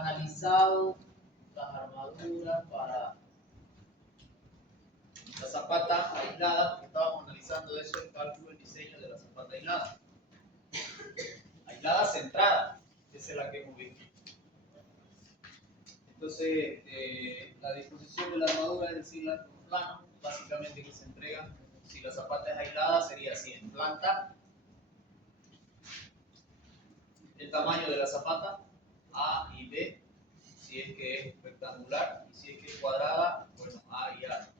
analizado las armaduras para la zapata aislada, porque estábamos analizando eso, el cálculo, el diseño de la zapata aislada. Aislada centrada, esa es la que hemos visto. Entonces, la disposición de la armadura, es decir, los planos, básicamente que se entregan, si la zapata es aislada, sería así, en planta, el tamaño de la zapata, A y B, si es que es rectangular, y si es que es cuadrada, bueno, A y A.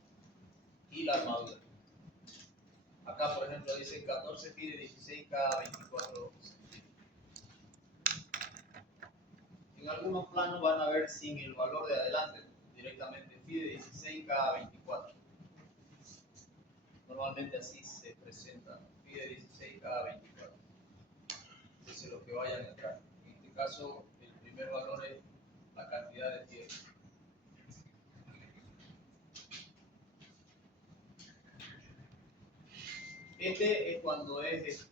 Y la armadura. Acá, por ejemplo, dice 14 pide 16 cada 24 centímetros. En algunos planos van a ver sin el valor de adelante, directamente pide 16 cada 24. Normalmente así se presenta, pide 16 cada 24. Ese es lo que vayan a entrar. En este caso, el primer valor es la cantidad de tierra. Este es cuando es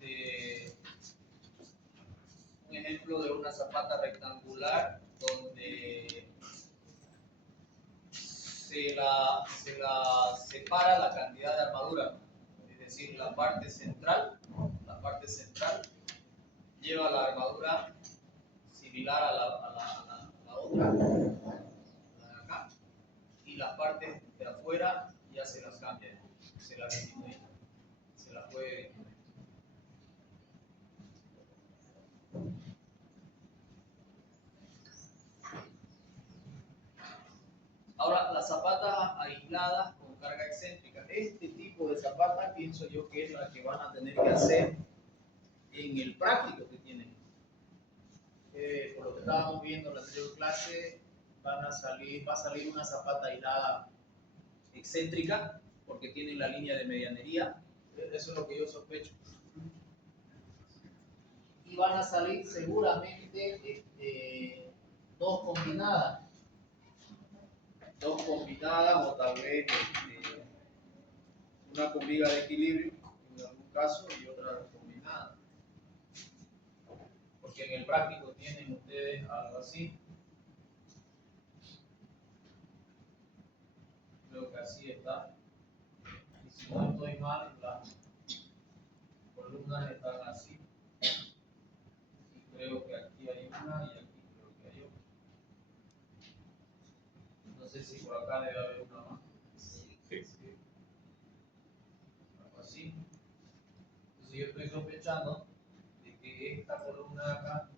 un ejemplo de una zapata rectangular donde se la separa la cantidad de armadura, es decir, la parte central lleva la armadura similar a la otra, la de acá, y las partes de afuera ya se las cambia, se las disminuye, se las puede disminuir. Ahora, las zapatas aisladas con carga excéntrica. Este tipo de zapatas pienso yo que es la que van a tener que hacer en el práctico que tienen. Por lo que estábamos viendo en la anterior clase, va a salir una zapata aislada excéntrica porque tienen la línea de medianería. Eso es lo que yo sospecho. Y van a salir seguramente dos combinadas o tal vez una con viga de equilibrio en algún caso y otra combinada, porque en el práctico tienen ustedes algo así, creo que así está, y si no estoy mal, las columnas están así, y creo que aquí hay una y aquí creo que hay otra. No sé si por acá debe haber una más. Sí. Algo así. Entonces yo estoy sospechando de que esta columna de acá,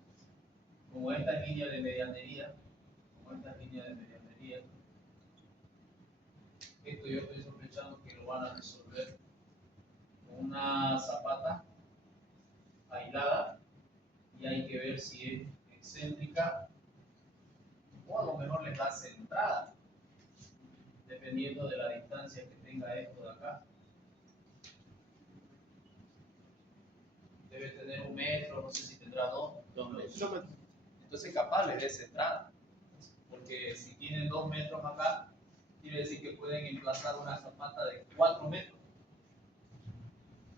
como esta es línea de medianería, esto yo estoy sospechando que lo van a resolver con una zapata aislada y hay que ver si es excéntrica o a lo mejor les da centrada, dependiendo de la distancia que tenga esto de acá. Debe tener 1 metro, no sé si tendrá 2 metros. Entonces capaz les dé centrada, porque si tienen 2 metros acá, quiere decir que pueden emplazar una zapata de 4 metros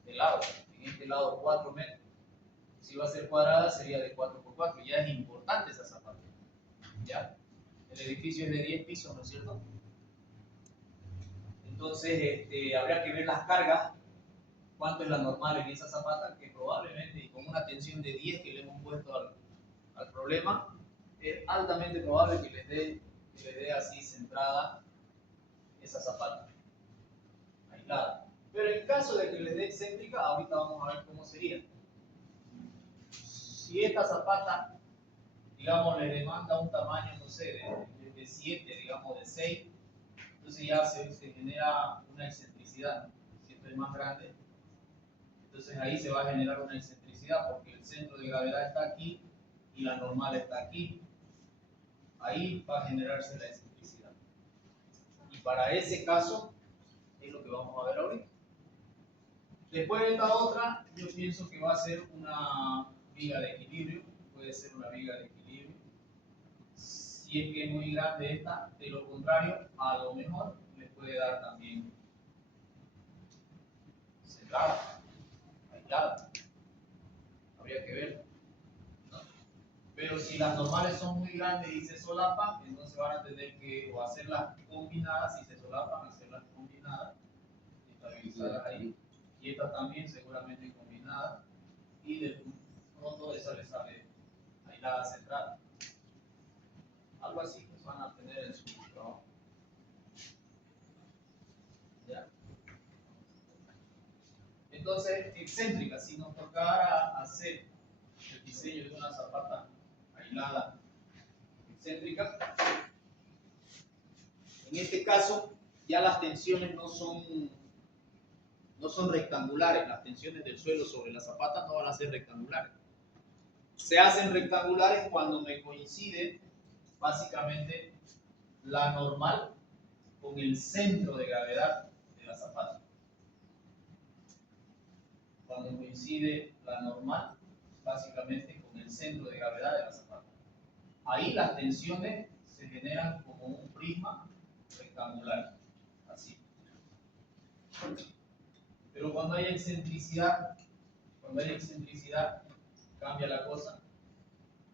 de lado, en este lado 4 metros. Si va a ser cuadrada sería de 4 por 4, ya es importante esa zapata. ¿Ya? El edificio es de 10 pisos, ¿no es cierto? Entonces habría que ver las cargas, cuánto es la normal en esa zapata, que probablemente con una tensión de 10 que le hemos puesto al problema, es altamente probable que les dé así centrada esa zapata, aislada. Pero en caso de que les dé excéntrica, ahorita vamos a ver cómo sería. Si esta zapata, digamos, le demanda un tamaño, no sé, de 7, digamos, de 6, entonces ya se genera una excentricidad. Si esto es más grande, entonces ahí se va a generar una excentricidad porque el centro de gravedad está aquí y la normal está aquí. Ahí va a generarse la excentricidad. Y para ese caso es lo que vamos a ver ahorita. Después de esta otra, yo pienso que va a ser una viga de equilibrio. Puede ser una viga de equilibrio. Si es que es muy grande esta, de lo contrario, a lo mejor les puede dar también centrada, aislada. Habría que ver, ¿no? Pero si las normales son muy grandes y se solapan, entonces van a tener que o hacerlas combinadas, si se solapan, hacerlas combinadas, estabilizarlas ahí. Y esta también seguramente combinada. Y de pronto esa le sale aislada central. Algo así pues van a tener en su trabajo. ¿Ya? Entonces, excéntrica, si nos tocara hacer el diseño de una zapata aislada excéntrica, en este caso ya las tensiones no son rectangulares, las tensiones del suelo sobre la zapata no van a ser rectangulares. Se hacen rectangulares cuando me coincide básicamente la normal con el centro de gravedad de la zapata. Cuando coincide la normal básicamente con el centro de gravedad de la zapata. Ahí las tensiones se generan como un prisma rectangular, así. Pero cuando hay excentricidad, cambia la cosa.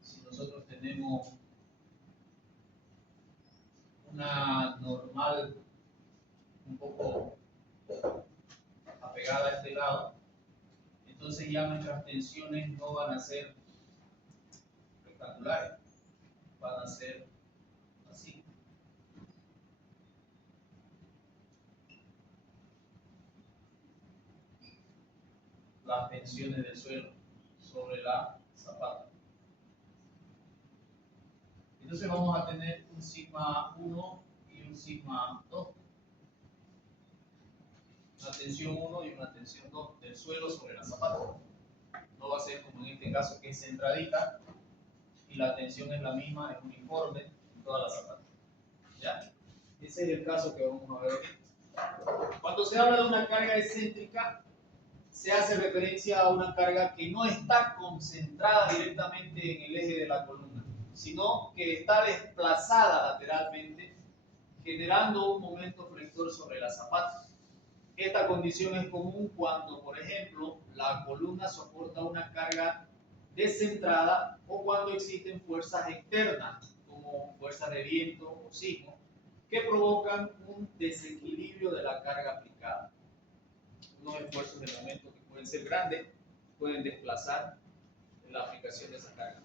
Si nosotros tenemos una normal un poco apegada a este lado, entonces ya nuestras tensiones no van a ser rectangulares, van a ser así. Las tensiones del suelo sobre la zapata. Entonces vamos a tener un sigma 1 y un sigma 2. Una tensión 1 y una tensión 2 del suelo sobre la zapata. No va a ser como en este caso que es centradita y la tensión es la misma, es uniforme en toda la zapata. ¿Ya? Ese es el caso que vamos a ver aquí. Cuando se habla de una carga excéntrica, se hace referencia a una carga que no está concentrada directamente en el eje de la columna, sino que está desplazada lateralmente, generando un momento flector sobre la zapata. Esta condición es común cuando, por ejemplo, la columna soporta una carga descentrada o cuando existen fuerzas externas, como fuerzas de viento o sismo, que provocan un desequilibrio de la carga aplicada. Unos esfuerzos de momento que pueden ser grandes, pueden desplazar la aplicación de esa carga.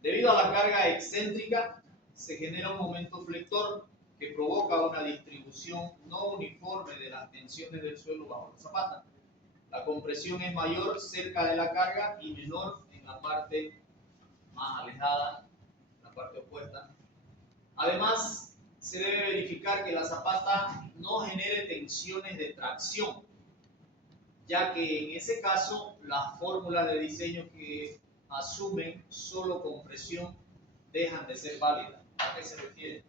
Debido a la carga excéntrica, se genera un momento flector que provoca una distribución no uniforme de las tensiones del suelo bajo la zapata. La compresión es mayor cerca de la carga y menor en la parte más alejada, la parte opuesta. Además, se debe verificar que la zapata no genere tensiones de tracción, ya que en ese caso las fórmulas de diseño que asumen solo compresión dejan de ser válidas. ¿A qué se refiere?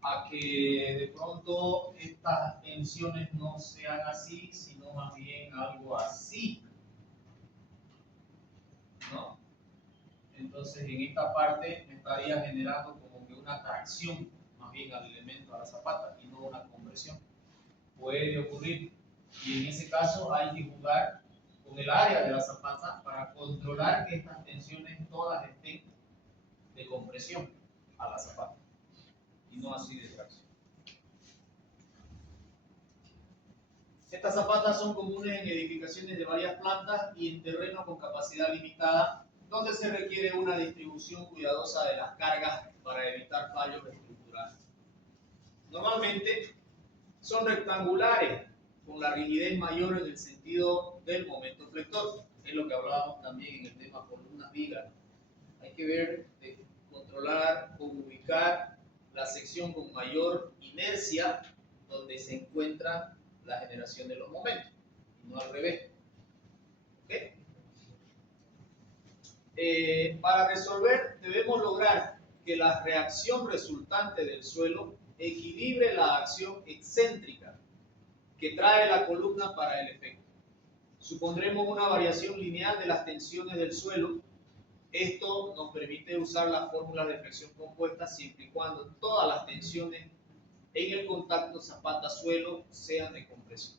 A que de pronto estas tensiones no sean así, sino más bien algo así, ¿no? Entonces en esta parte me estaría generando como que una tracción más bien al elemento, a la zapata, y no una compresión. Puede ocurrir, y en ese caso hay que jugar con el área de la zapata para controlar que estas tensiones todas estén de compresión a la zapata y no así de tracción. Estas zapatas son comunes en edificaciones de varias plantas y en terreno con capacidad limitada, donde se requiere una distribución cuidadosa de las cargas para evitar fallos estructurales. Normalmente son rectangulares, con la rigidez mayor en el sentido del momento flector. Es lo que hablábamos también en el tema columnas vigas. Hay que ver, controlar o ubicar la sección con mayor inercia donde se encuentra la generación de los momentos, y no al revés. ¿Okay? Para resolver, debemos lograr que la reacción resultante del suelo equilibre la acción excéntrica que trae la columna para el efecto. Supondremos una variación lineal de las tensiones del suelo. Esto nos permite usar las fórmulas de flexión compuesta siempre y cuando todas las tensiones en el contacto zapata-suelo sean de compresión.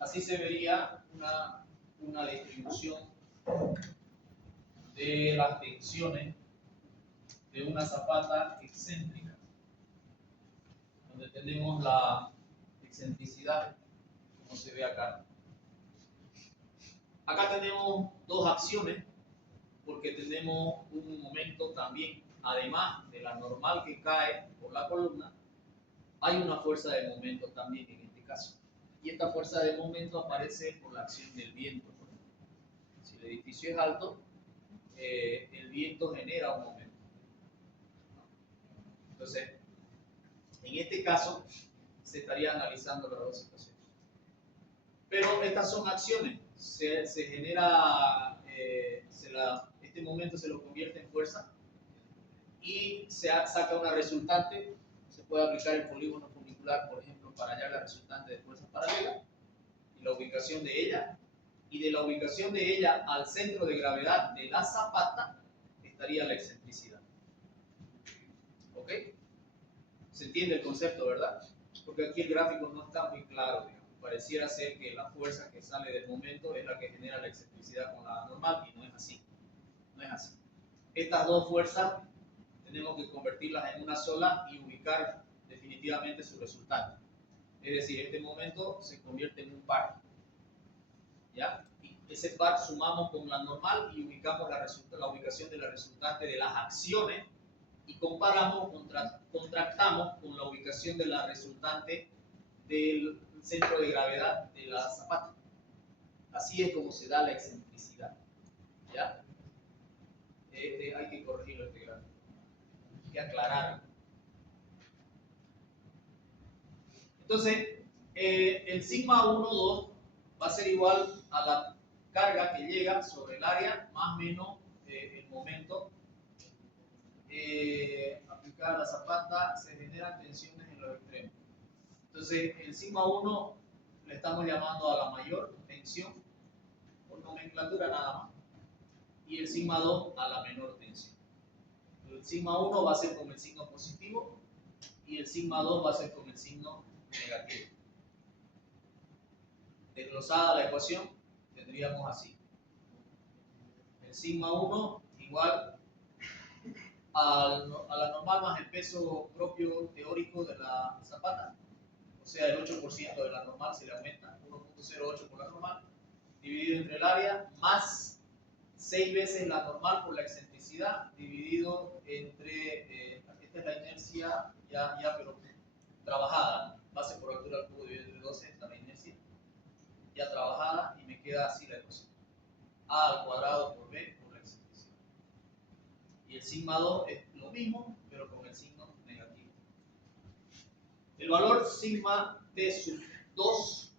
Así se vería una distribución de las tensiones de una zapata excéntrica, donde tenemos la excentricidad, como se ve acá. Acá tenemos dos acciones, porque tenemos un momento también, además de la normal que cae por la columna, hay una fuerza de momento también en este caso. Y esta fuerza de momento aparece por la acción del viento. Si el edificio es alto, el viento genera un momento. Entonces, en este caso, se estaría analizando las dos situaciones. Pero estas son acciones. Se genera, este momento se lo convierte en fuerza y se saca una resultante. Se puede aplicar el polígono funicular, por ejemplo, para hallar la resultante de fuerzas paralelas y la ubicación de ella. Y de la ubicación de ella al centro de gravedad de la zapata estaría la excentricidad. ¿Ok? ¿Se entiende el concepto, verdad? Porque aquí el gráfico no está muy claro, digamos. Pareciera ser que la fuerza que sale del momento es la que genera la excentricidad con la normal, y no es así. No es así. Estas dos fuerzas tenemos que convertirlas en una sola y ubicar definitivamente su resultante. Es decir, este momento se convierte en un par. ¿Ya? Y ese par sumamos con la normal y ubicamos la ubicación de la resultante de las acciones y comparamos, contractamos con la ubicación de la resultante del centro de gravedad de la zapata. Así es como se da la excentricidad. ¿Ya? Hay que corregirlo este gráfico. Hay que aclarar. Entonces, el sigma 1,2 va a ser igual a la carga que llega sobre el área más menos el momento aplicada a la zapata. Se generan tensiones en los extremos. Entonces, el sigma 1 le estamos llamando a la mayor tensión, por nomenclatura nada más, y el sigma 2 a la menor tensión. El sigma 1 va a ser con el signo positivo y el sigma 2 va a ser con el signo negativo. Desglosada la ecuación, tendríamos así. El sigma 1 igual a la normal más el peso propio teórico de la zapata, o sea, el 8% de la normal se le aumenta, 1.08 por la normal, dividido entre el área, más 6 veces la normal por la excentricidad, dividido entre, esta es la inercia ya pero trabajada, base por altura al cubo dividido entre 12, esta es la inercia, ya trabajada, y me queda así la ecuación. A al cuadrado por B por la excentricidad. Y el sigma 2 es lo mismo, pero con el signo negativo. El valor sigma T sub 2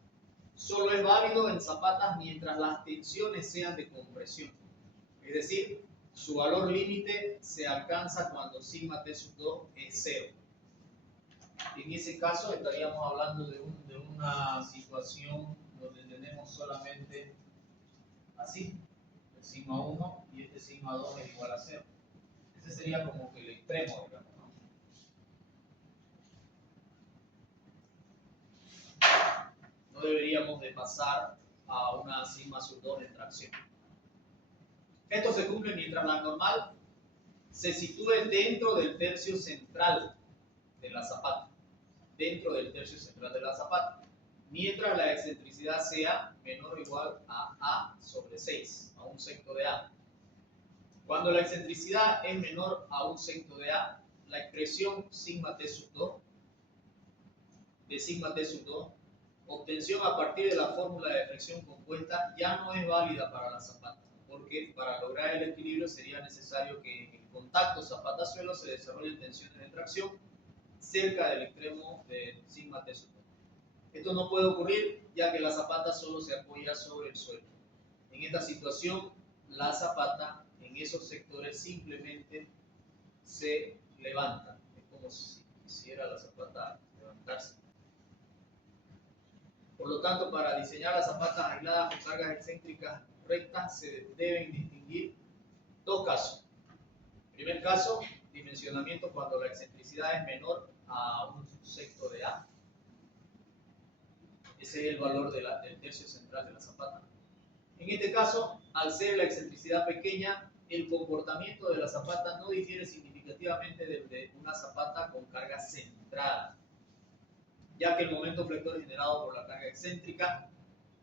solo es válido en zapatas mientras las tensiones sean de compresión. Es decir, su valor límite se alcanza cuando sigma T sub 2 es 0. En ese caso estaríamos hablando de una situación donde tenemos solamente así, el sigma 1 y este sigma 2 es igual a 0. Ese sería como que el extremo, digamos, ¿no? No deberíamos de pasar a una sigma sub 2 en tracción. Esto se cumple mientras la normal se sitúe dentro del tercio central de la zapata. Dentro del tercio central de la zapata. Mientras la excentricidad sea menor o igual a A sobre 6, a un sexto de A. Cuando la excentricidad es menor a un sexto de A, la expresión sigma T sub 2 de sigma T sub 2, obtención a partir de la fórmula de flexión compuesta, ya no es válida para la zapata, porque para lograr el equilibrio sería necesario que en el contacto zapata-suelo se desarrollen tensiones de tracción cerca del extremo de sigma T sub 2. Esto no puede ocurrir ya que la zapata solo se apoya sobre el suelo. En esta situación, la zapata en esos sectores simplemente se levanta. Es como si quisiera la zapata levantarse. Por lo tanto, para diseñar las zapatas aisladas con cargas excéntricas rectas se deben distinguir dos casos. Primer caso, dimensionamiento cuando la excentricidad es menor a un sexto de A. Ese es el valor del tercio central de la zapata. En este caso, al ser la excentricidad pequeña, el comportamiento de la zapata no difiere significativamente del de una zapata con carga centrada, ya que el momento flector generado por la carga excéntrica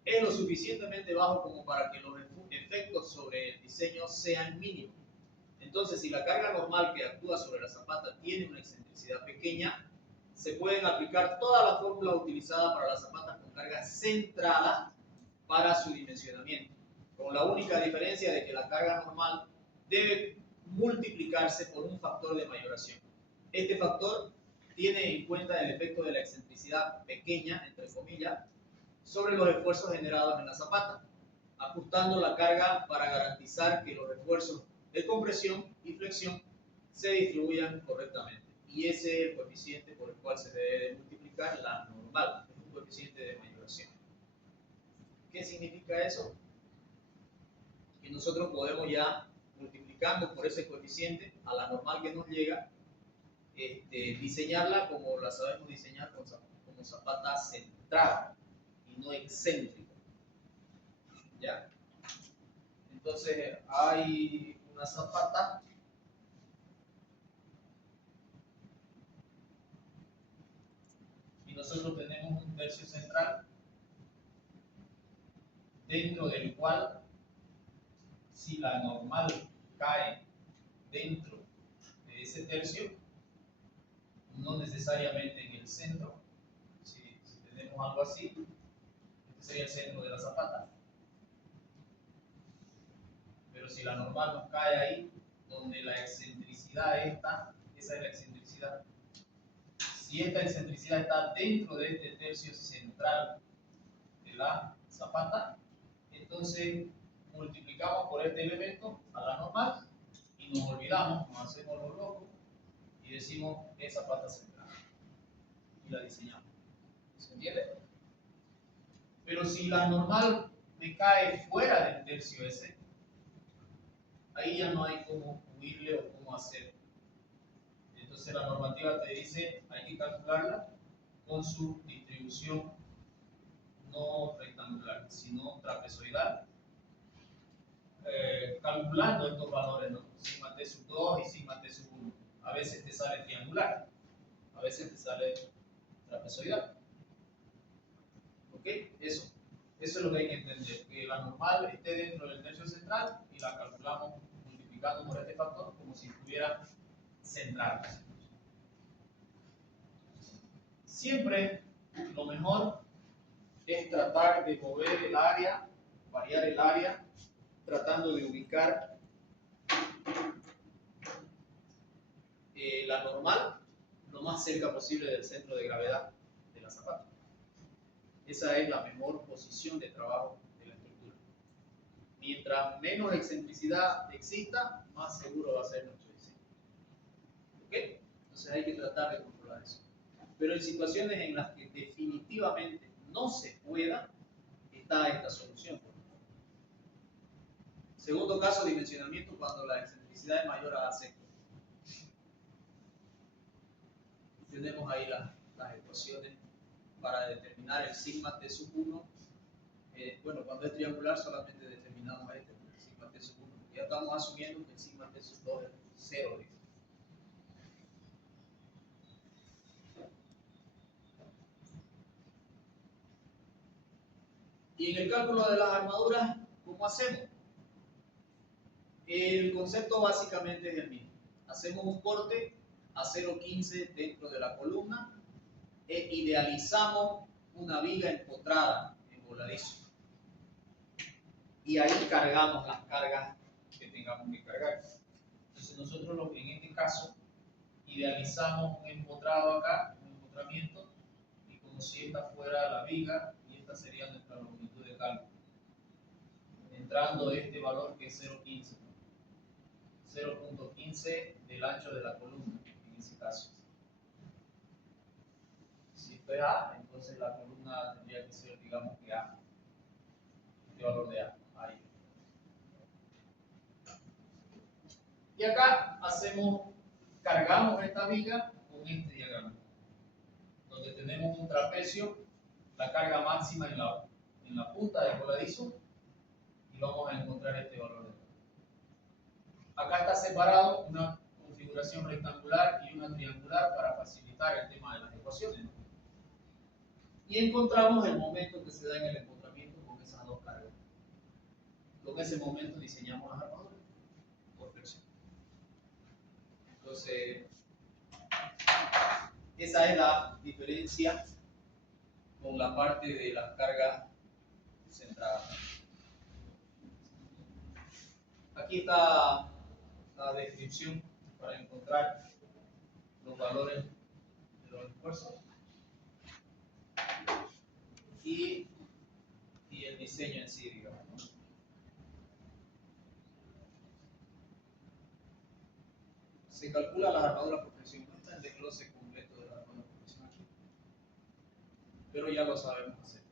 es lo suficientemente bajo como para que los efectos sobre el diseño sean mínimos. Entonces, si la carga normal que actúa sobre la zapata tiene una excentricidad pequeña, se pueden aplicar todas las fórmulas utilizadas para la zapata con carga centrada para su dimensionamiento, con la única diferencia de que la carga normal debe multiplicarse por un factor de mayoración. Este factor tiene en cuenta el efecto de la excentricidad pequeña, entre comillas, sobre los esfuerzos generados en la zapata, ajustando la carga para garantizar que los esfuerzos de compresión y flexión se distribuyan correctamente. Y ese es el coeficiente por el cual se debe multiplicar la normal, es un coeficiente de mayoración. ¿Qué significa eso? Que nosotros podemos ya, multiplicando por ese coeficiente a la normal que nos llega, diseñarla como la sabemos diseñar como zapata centrada y no excéntrica. ¿Ya? Entonces hay una zapata y nosotros tenemos un tercio central dentro del cual, si la normal cae dentro de ese tercio, no necesariamente en el centro, si tenemos algo así, este sería el centro de la zapata, pero si la normal nos cae ahí, donde la excentricidad está, esa es la excentricidad. Si esta excentricidad está dentro de este tercio central de la zapata, entonces multiplicamos por este elemento a la normal y nos olvidamos, nos hacemos los locos y decimos es zapata central y la diseñamos. ¿Se entiende? Pero si la normal me cae fuera del tercio ese, ahí ya no hay cómo huirle o cómo hacer. Entonces la normativa te dice hay que calcularla con su distribución no rectangular, sino trapezoidal, calculando estos valores, ¿no? Sigma t sub 2 y sigma t sub 1. A veces te sale triangular, a veces te sale trapezoidal. ¿Ok? Eso es lo que hay que entender, que la normal esté dentro del tercio central y la calculamos multiplicando por este factor como si estuviera central. Siempre lo mejor es tratar de mover el área, variar el área, tratando de ubicar la normal lo más cerca posible del centro de gravedad de la zapata. Esa es la mejor posición de trabajo de la estructura. Mientras menos excentricidad exista, más seguro va a ser nuestro diseño. ¿Ok? Entonces hay que tratar de controlar eso. Pero en situaciones en las que definitivamente no se pueda, está esta solución. Segundo caso, dimensionamiento cuando la excentricidad es mayor a A6. Tenemos ahí las ecuaciones para determinar el sigma t sub 1. Bueno, cuando es triangular solamente determinamos el sigma t sub 1. Ya estamos asumiendo que el sigma t sub 2 es 0. Y en el cálculo de las armaduras, ¿cómo hacemos? El concepto básicamente es el mismo. Hacemos un corte a 0,15 dentro de la columna e idealizamos una viga empotrada en voladizo. Y ahí cargamos las cargas que tengamos que cargar. Entonces nosotros en este caso idealizamos un empotrado acá, un empotramiento, y como si esta fuera la viga y esta sería nuestra longitud de cálculo. Entrando este valor que es 0,15. 0,15 del ancho de la columna, en ese caso. Si esto es A, entonces la columna tendría que ser, digamos que A. Este valor de A. Ahí. Y acá cargamos esta viga con este diagrama, donde tenemos un trapecio la carga máxima en la punta del voladizo y vamos a encontrar este valor de acá. Acá está separado una configuración rectangular y una triangular para facilitar el tema de las ecuaciones, ¿no? Y encontramos el momento que se da en el empotramiento con esas dos cargas. Con ese momento diseñamos las armaduras por flexión. Entonces, esa es la diferencia con la parte de las cargas centradas. Aquí está la descripción para encontrar los valores de los esfuerzos y el diseño en sí, digamos, ¿no? Se calcula las armaduras por presión. No está el desglose completo de las armaduras por presión aquí, pero ya lo sabemos hacer.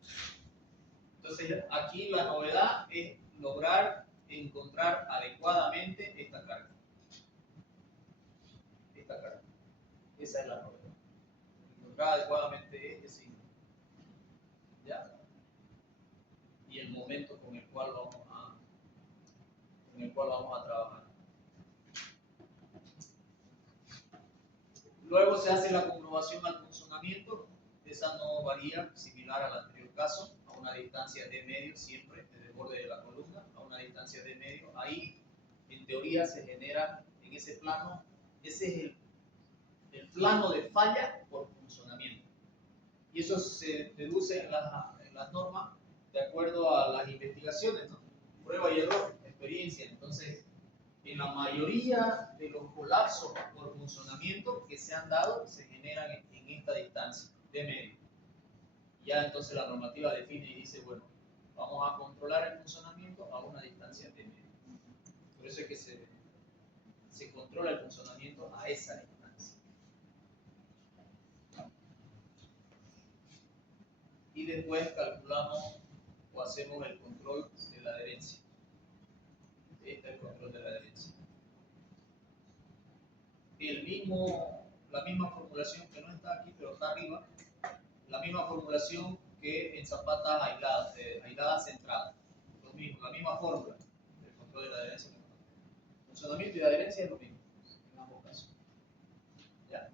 Entonces, aquí la novedad es lograr encontrar adecuadamente esta carga. Esta carga. Esa es la novedad. Encontrar adecuadamente este signo. ¿Ya? Y el momento con el cual vamos a trabajar. Luego se hace la comprobación al funcionamiento. Esa no varía, similar al anterior caso, a una distancia de medio, siempre desde el borde de la columna, a una distancia de medio. Ahí, en teoría, se genera en ese plano, ese es el plano de falla por funcionamiento. Y eso se deduce en las normas de acuerdo a las investigaciones, ¿no? Prueba y error, experiencia. Entonces, en la mayoría de los colapsos por funcionamiento que se han dado, se generan en esta distancia de medio. Ya entonces la normativa define y dice, bueno, vamos a controlar el funcionamiento a una distancia de medio. Por eso es que se controla el funcionamiento a esa distancia. Y después calculamos o hacemos el control de la adherencia. Este es el control de la adherencia. La misma formulación que no está aquí, pero está arriba, la misma formulación que en zapatas aisladas centradas. Lo mismo, la misma fórmula del control de la adherencia. Funcionamiento y adherencia es lo mismo en ambos casos. ¿Ya?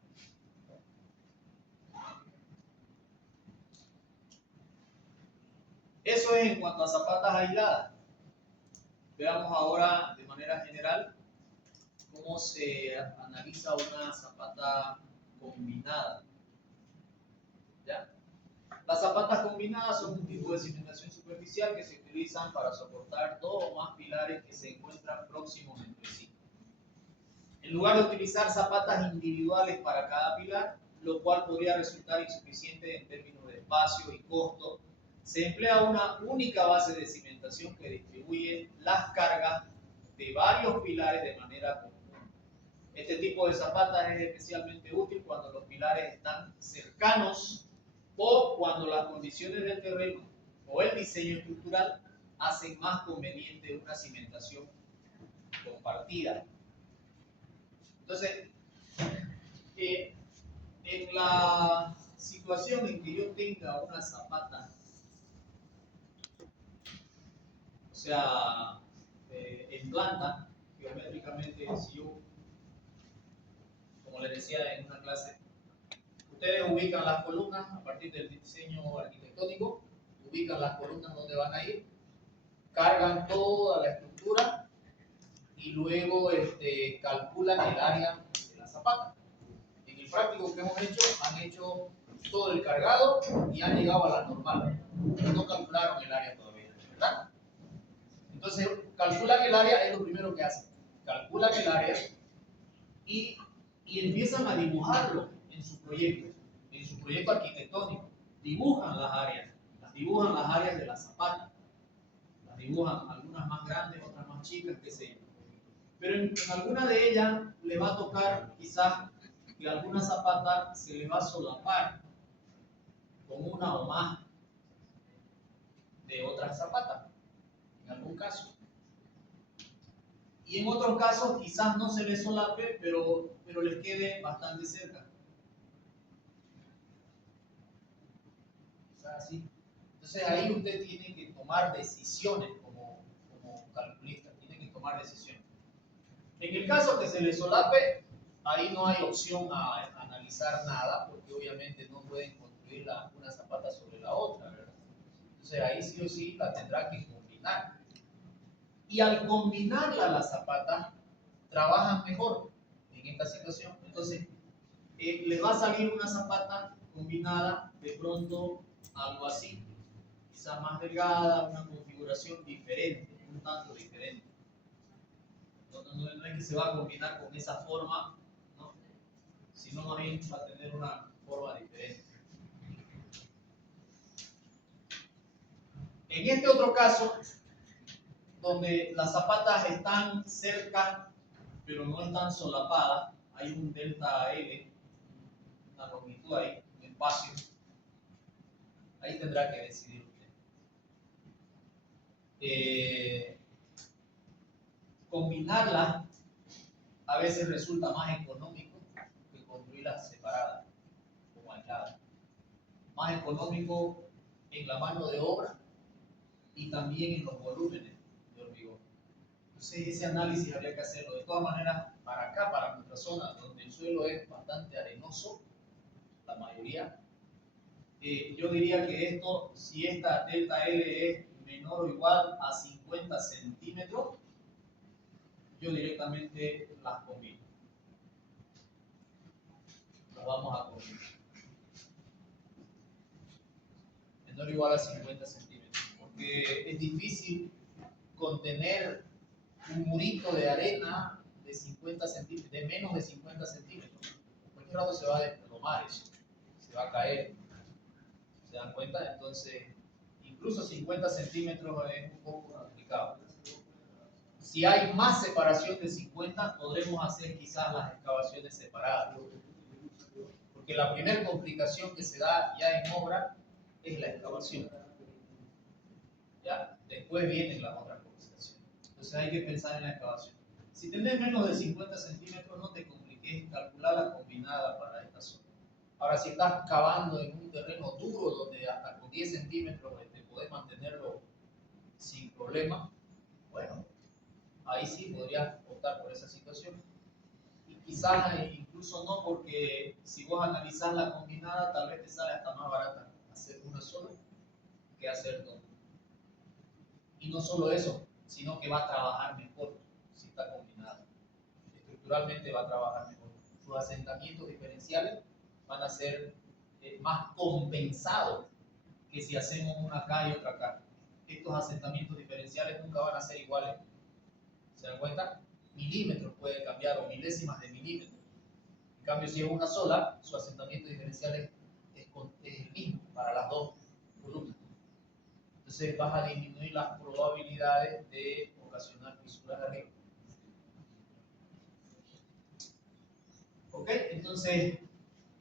Eso es en cuanto a zapatas aisladas. Veamos ahora de manera general cómo se analiza una zapata combinada. ¿Ya? Las zapatas combinadas son un tipo de cimentación superficial que se utilizan para soportar dos o más pilares que se encuentran próximos entre sí. En lugar de utilizar zapatas individuales para cada pilar, lo cual podría resultar insuficiente en términos de espacio y costo, se emplea una única base de cimentación que distribuye las cargas de varios pilares de manera común. Este tipo de zapatas es especialmente útil cuando los pilares están cercanos o cuando las condiciones del terreno o el diseño estructural hacen más conveniente una cimentación compartida. Entonces, en la situación en que yo tenga una zapata, o sea, en planta, geométricamente, si yo, como les decía en una clase, ustedes ubican las columnas a partir del diseño arquitectónico, ubican las columnas donde van a ir, cargan toda la estructura y luego calculan el área de la zapata. En el práctico que hemos hecho, han hecho todo el cargado y han llegado a la normal. No calcularon el área todavía, ¿verdad? Entonces, calculan el área, es lo primero que hacen. Calculan el área y empiezan a dibujarlo en su proyecto arquitectónico. Dibujan las áreas de la zapata. Las dibujan, algunas más grandes, otras más chicas, qué sé yo. Pero en alguna de ellas le va a tocar quizás que alguna zapata se le va a solapar con una o más de otras zapatas, en algún caso. Y en otros casos quizás no se le solape, pero les quede bastante cerca. Quizás así. Entonces ahí usted tiene que tomar decisiones como calculista, tiene que tomar decisiones. En el caso que se le solape, ahí no hay opción a analizar nada, porque obviamente no pueden construir una zapata sobre la otra, ¿verdad? Entonces ahí sí o sí la tendrá que combinar. Y al combinarla la zapata, trabajan mejor en esta situación. Entonces, le va a salir una zapata combinada, de pronto algo así, quizás más delgada, una configuración diferente, un tanto diferente. No es que se va a combinar con esa forma, ¿no? Sino más bien va a tener una forma diferente. En este otro caso, donde las zapatas están cerca, pero no están solapadas, hay un delta L, una longitud ahí, un espacio. Ahí tendrá que decidir usted. Combinarlas a veces resulta más económico que construirlas separadas, como aisladas. Más económico en la mano de obra y también en los volúmenes de hormigón. Entonces ese análisis habría que hacerlo. De todas maneras, para acá, para nuestra zona, donde el suelo es bastante arenoso, la mayoría, yo diría que esto, si esta delta L es menor o igual a 50 centímetros, yo directamente las combino. Las vamos a combinar. Menor o igual a 50 centímetros. Porque es difícil contener un murito de arena de 50 centímetros, de menos de 50 centímetros. Por cualquier rato se va a desplomar eso, se va a caer. ¿Se dan cuenta? Entonces, incluso 50 centímetros es un poco complicado. Si hay más separación de 50, podremos hacer quizás las excavaciones separadas. Porque la primera complicación que se da ya en obra es la excavación. ¿Ya? Después vienen las otras complicaciones. Entonces hay que pensar en la excavación. Si tenés menos de 50 centímetros, no te compliques calcular la combinada para esta zona. Ahora, si estás cavando en un terreno duro donde hasta con 10 centímetros podés mantenerlo sin problema, bueno, ahí sí podrías optar por esa situación. Y quizás incluso no, porque si vos analizás la combinada, tal vez te sale hasta más barata hacer una sola que hacer dos. Y no solo eso, sino que va a trabajar mejor si está combinada. Estructuralmente va a trabajar mejor. Sus asentamientos diferenciales van a ser más compensados que si hacemos una acá y otra acá. Estos asentamientos diferenciales nunca van a ser iguales. ¿Se dan cuenta? Milímetros puede cambiar o milésimas de milímetros. En cambio, si es una sola, su asentamiento diferencial es el mismo para las dos columnas. Entonces vas a disminuir las probabilidades de ocasionar fisuras de arriba. ¿Ok? Entonces,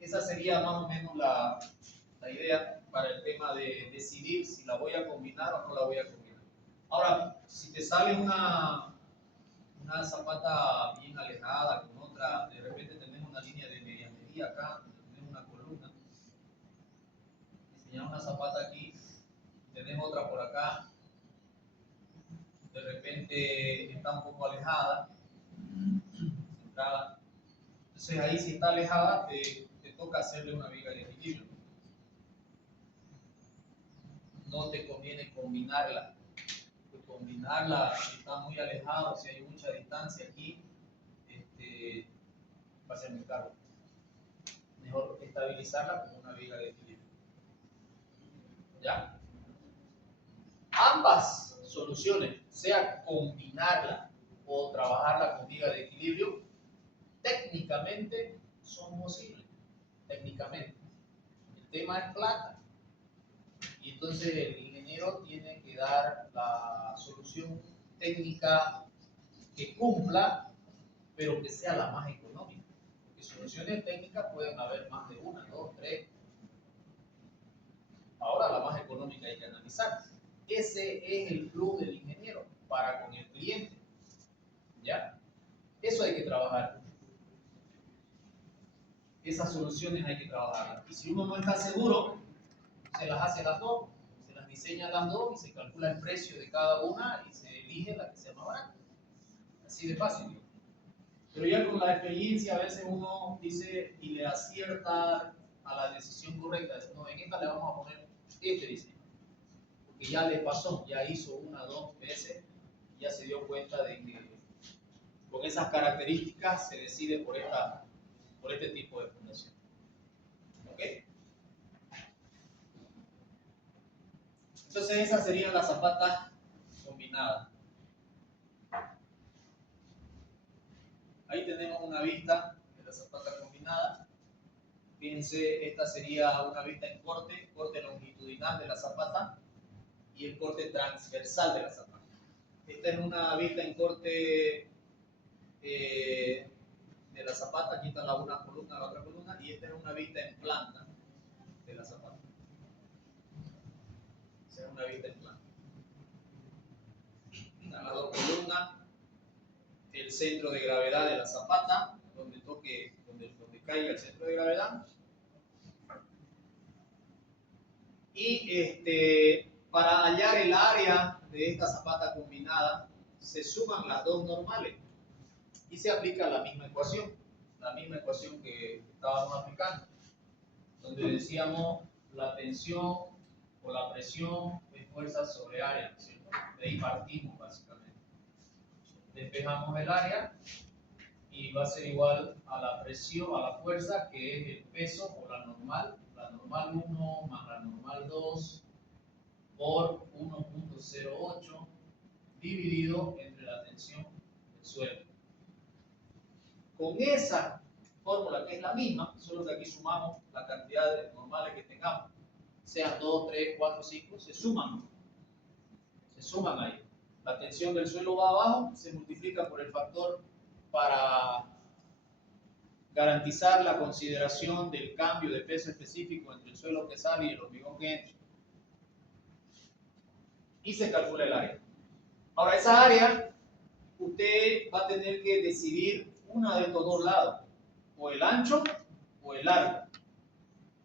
esa sería más o menos la idea para el tema de decidir si la voy a combinar o no la voy a combinar. Ahora, si te sale una zapata bien alejada con otra, de repente tenemos una línea de medianería acá, tenemos una columna, diseñamos una zapata aquí, tenemos otra por acá, de repente está un poco alejada, centrada. Entonces ahí si está alejada te toca hacerle una viga de equilibrio. No te conviene combinarla. Combinarla si está muy alejado, si hay mucha distancia aquí, va a ser muy caro. Mejor estabilizarla con una viga de equilibrio. ¿Ya? Ambas soluciones, sea combinarla o trabajarla con viga de equilibrio, técnicamente son posibles. Técnicamente. El tema es plata. Y entonces el ingeniero tiene que dar la solución técnica que cumpla, pero que sea la más económica. Porque soluciones técnicas pueden haber más de una, dos, tres. Ahora la más económica hay que analizar. Ese es el plus del ingeniero para con el cliente. ¿Ya? Eso hay que trabajar. Esas soluciones hay que trabajarlas. Y si uno no está seguro, o se las hace las dos, se las diseña las dos y se calcula el precio de cada una y se elige la que sea más barata. Así de fácil. Pero ya con la experiencia a veces uno dice y le acierta a la decisión correcta. No, en esta le vamos a poner este diseño. Porque ya le pasó, ya hizo una, dos veces, ya se dio cuenta de que con esas características se decide por este tipo de fundación. ¿Ok? Entonces esas serían las zapatas combinadas. Ahí tenemos una vista de la zapata combinada. Fíjense, esta sería una vista en corte longitudinal de la zapata y el corte transversal de la zapata. Esta es una vista en corte de la zapata, aquí está una columna, la otra columna, y esta es una vista en planta de la zapata. Esa es una vista en planta. Están las dos columnas, el centro de gravedad de la zapata, donde caiga el centro de gravedad. Y para hallar el área de esta zapata combinada, se suman las dos normales y se aplica la misma ecuación que estábamos aplicando, donde decíamos la tensión o la presión es fuerza sobre área, ¿cierto? De ahí partimos básicamente. Despejamos el área y va a ser igual a la presión, a la fuerza, que es el peso o la normal 1 más la normal 2 por 1.08 dividido entre la tensión del suelo. Con esa fórmula, que es la misma, solo que aquí sumamos la cantidad de normales que tengamos, sean 2, 3, 4, 5, se suman ahí. La tensión del suelo va abajo, se multiplica por el factor para garantizar la consideración del cambio de peso específico entre el suelo que sale y el hormigón que entra. Y se calcula el área. Ahora, esa área, usted va a tener que decidir una de estos dos lados, o el ancho o el largo.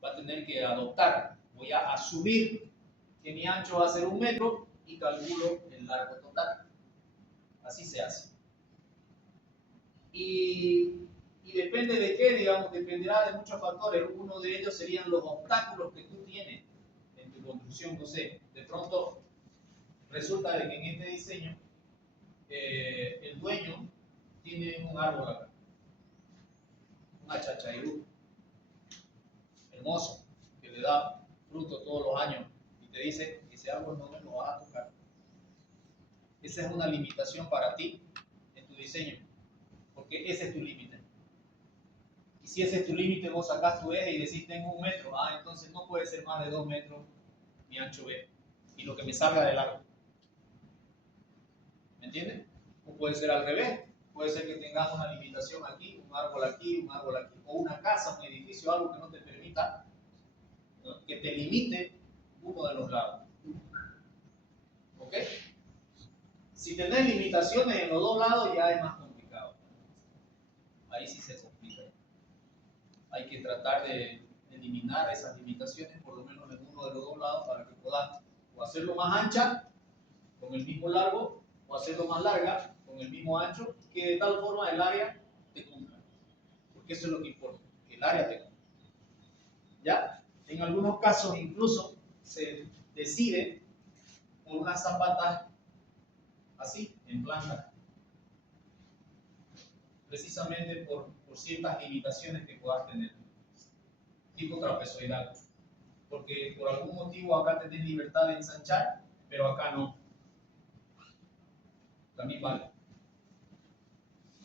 Va a tener que adoptar. Voy a asumir que mi ancho va a ser 1 metro y calculo el largo total. Así se hace. Y depende de qué, digamos, dependerá de muchos factores. Uno de ellos serían los obstáculos que tú tienes en tu construcción. No sé, de pronto resulta de que en este diseño el dueño tiene un árbol acá, una chachairú, hermoso, que le da fruto todos los años y te dice, ese árbol no me lo vas a tocar. Esa es una limitación para ti en tu diseño, porque ese es tu límite. Y si ese es tu límite, vos sacás tu eje y decís, tengo 1 metro, entonces no puede ser más de 2 metros mi ancho B, y lo que me salga del árbol. ¿Me entiendes? O puede ser al revés, puede ser que tengas una limitación aquí, un árbol aquí, o una casa, un edificio, algo que no te permita, ¿no? Que te limite uno de los lados. ¿Ok? Si tenés limitaciones en los dos lados ya es más complicado. Ahí sí se complica. Hay que tratar de eliminar esas limitaciones, por lo menos en uno de los dos lados, para que puedas o hacerlo más ancha con el mismo largo, o hacerlo más larga con el mismo ancho, que de tal forma el área te cumpla. Porque eso es lo que importa, que el área te cumpla. ¿Ya? En algunos casos incluso se decide por unas zapatas así, en planta, precisamente por ciertas limitaciones que puedas tener, tipo trapezoidal, porque por algún motivo acá tenés libertad de ensanchar, pero acá no. También vale.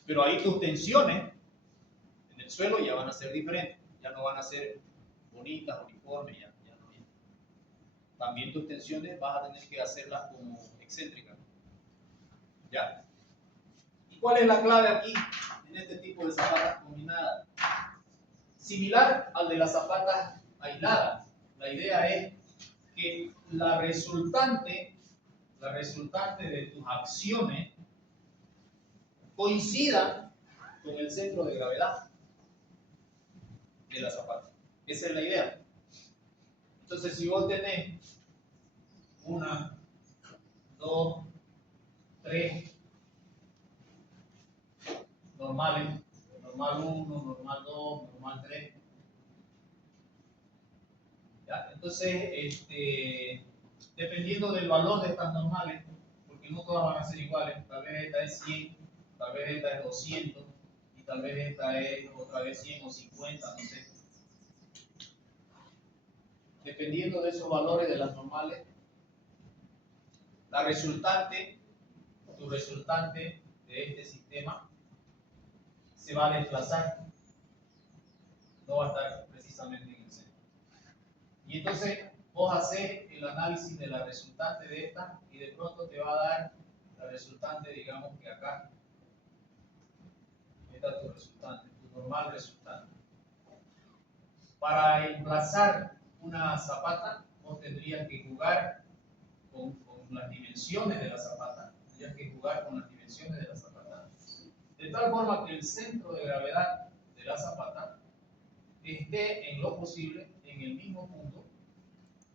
Pero ahí tus tensiones en el suelo ya van a ser diferentes, ya no van a ser bonitas, uniformes, ya no. También tus tensiones vas a tener que hacerlas como excéntricas. ¿Ya? ¿Y cuál es la clave aquí en este tipo de zapatas combinadas? Similar al de las zapatas aisladas. La idea es que la resultante de tus acciones coincida con el centro de gravedad de la zapata. Esa es la idea. Entonces, si vos tenés 1, 2, 3 normales, normal 1, normal 2, normal 3, ¿ya? Entonces, dependiendo del valor de estas normales, porque no todas van a ser iguales, tal vez esta es 100, tal vez esta es 200, y tal vez esta es otra vez 100 o 50, no sé. Dependiendo de esos valores de las normales, la resultante, tu resultante de este sistema, se va a desplazar, no va a estar precisamente en el centro. Y entonces vos haces el análisis de la resultante de esta y de pronto te va a dar la resultante, digamos que acá. Esta es tu resultante, tu normal resultante. Para emplazar una zapata, vos tendrías que jugar con las dimensiones de la zapata. Tendrías que jugar con las dimensiones de la zapata. De tal forma que el centro de gravedad de la zapata esté en lo posible en el mismo punto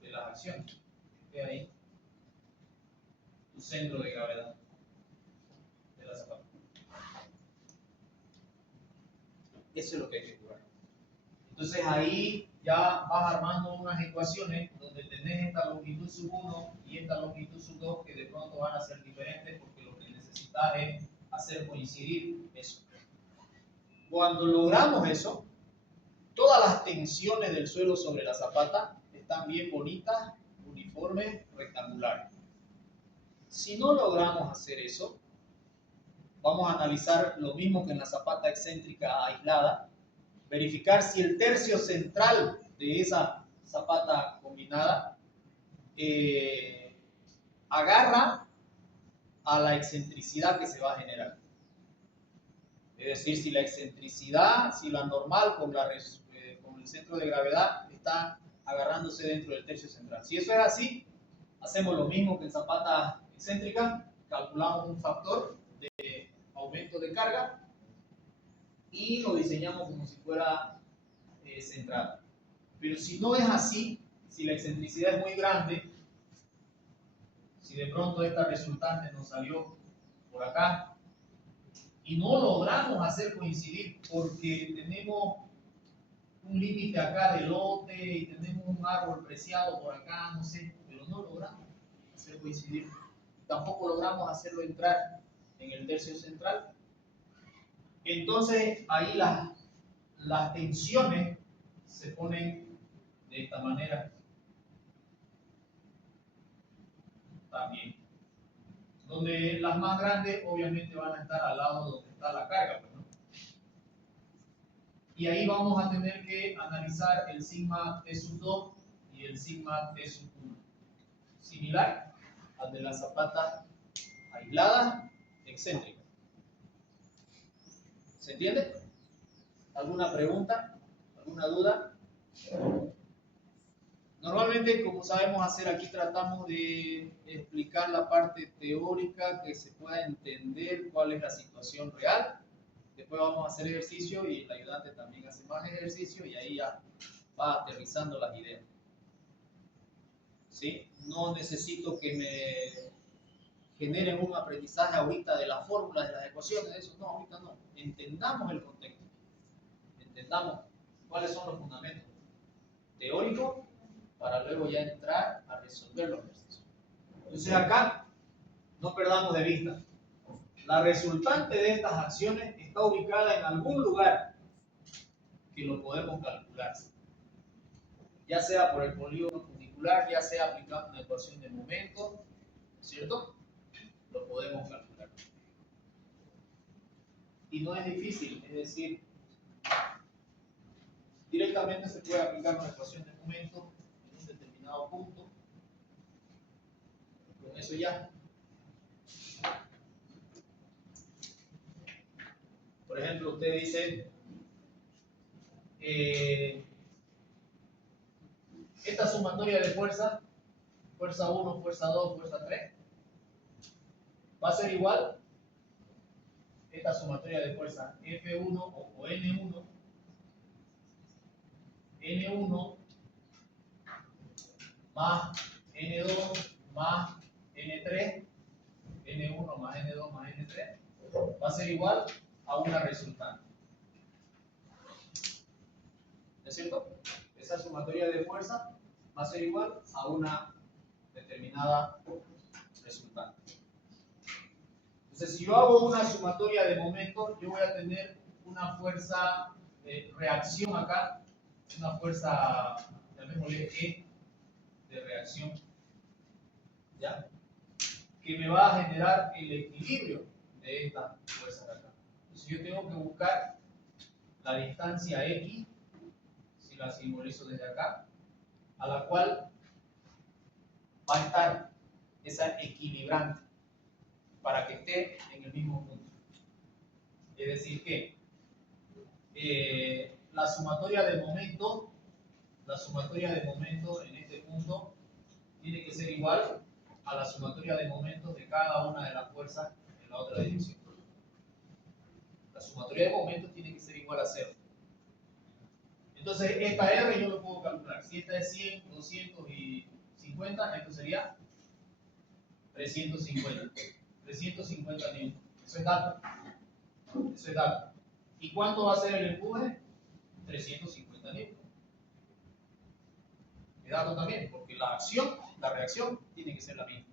de las acciones. Esté ahí tu centro de gravedad de la zapata. Eso es lo que hay que jugar. Entonces ahí ya vas armando unas ecuaciones donde tenés esta longitud sub 1 y esta longitud sub 2 que de pronto van a ser diferentes porque lo que necesitas es hacer coincidir eso. Cuando logramos eso, todas las tensiones del suelo sobre la zapata están bien bonitas, uniformes, rectangulares. Si no logramos hacer eso, vamos a analizar lo mismo que en la zapata excéntrica aislada, verificar si el tercio central de esa zapata combinada agarra a la excentricidad que se va a generar. Es decir, si la excentricidad, si la normal con el centro de gravedad está agarrándose dentro del tercio central. Si eso es así, hacemos lo mismo que en zapata excéntrica, calculamos un factor de aumento de carga y lo diseñamos como si fuera central. Pero si no es así, si la excentricidad es muy grande, si de pronto esta resultante nos salió por acá y no logramos hacer coincidir porque tenemos un límite acá de lote y tenemos un árbol preciado por acá, no sé, pero no logramos hacer coincidir. Tampoco logramos hacerlo entrar en el tercio central. Entonces ahí las tensiones se ponen de esta manera también. Donde las más grandes obviamente van a estar al lado donde está la carga, pues, ¿no? Y ahí vamos a tener que analizar el sigma T sub 2 y el sigma T sub 1. Similar al de la zapata aislada excéntrica. ¿Se entiende? ¿Alguna pregunta? ¿Alguna duda? Normalmente, como sabemos hacer aquí, tratamos de explicar la parte teórica, que se pueda entender cuál es la situación real. Después vamos a hacer ejercicio y el ayudante también hace más ejercicio y ahí ya va aterrizando las ideas. ¿Sí? No necesito que me generen un aprendizaje ahorita de las fórmulas, de las ecuaciones, de eso. No, ahorita no. Entendamos el contexto. Entendamos cuáles son los fundamentos teóricos para luego ya entrar a resolver los ejercicios. Entonces acá no perdamos de vista. La resultante de estas acciones está ubicada en algún lugar que lo podemos calcular. Ya sea por el polígono funicular, ya sea aplicando una ecuación de momento, ¿cierto? Lo podemos calcular. Y no es difícil, es decir, directamente se puede aplicar una ecuación de momento en un determinado punto. Con eso ya. Por ejemplo, usted dice, esta sumatoria de fuerza, fuerza 1, fuerza 2, fuerza 3, va a ser igual esta sumatoria de fuerza F1 o N1 más N2 más N3, N1 más N2 más N3, va a ser igual a una resultante. ¿No es cierto? Esa sumatoria de fuerza va a ser igual a una determinada resultante. Entonces, si yo hago una sumatoria de momentos, yo voy a tener una fuerza de reacción acá, una fuerza, llamémosle E, de reacción, ¿ya? Que me va a generar el equilibrio de esta fuerza de acá. Entonces, yo tengo que buscar la distancia X, si la simbolizo desde acá, a la cual va a estar esa equilibrante para que esté en el mismo punto. Es decir que la sumatoria de momentos en este punto tiene que ser igual a la sumatoria de momentos de cada una de las fuerzas en la otra dirección. La sumatoria de momentos tiene que ser igual a 0. Entonces, esta R yo lo puedo calcular. Si esta es 100, 250, esto sería 350. 350 newton. Eso es dato. Eso es dato. ¿Y cuánto va a ser el empuje? 350 newton. Es dato también, porque la reacción, tiene que ser la misma.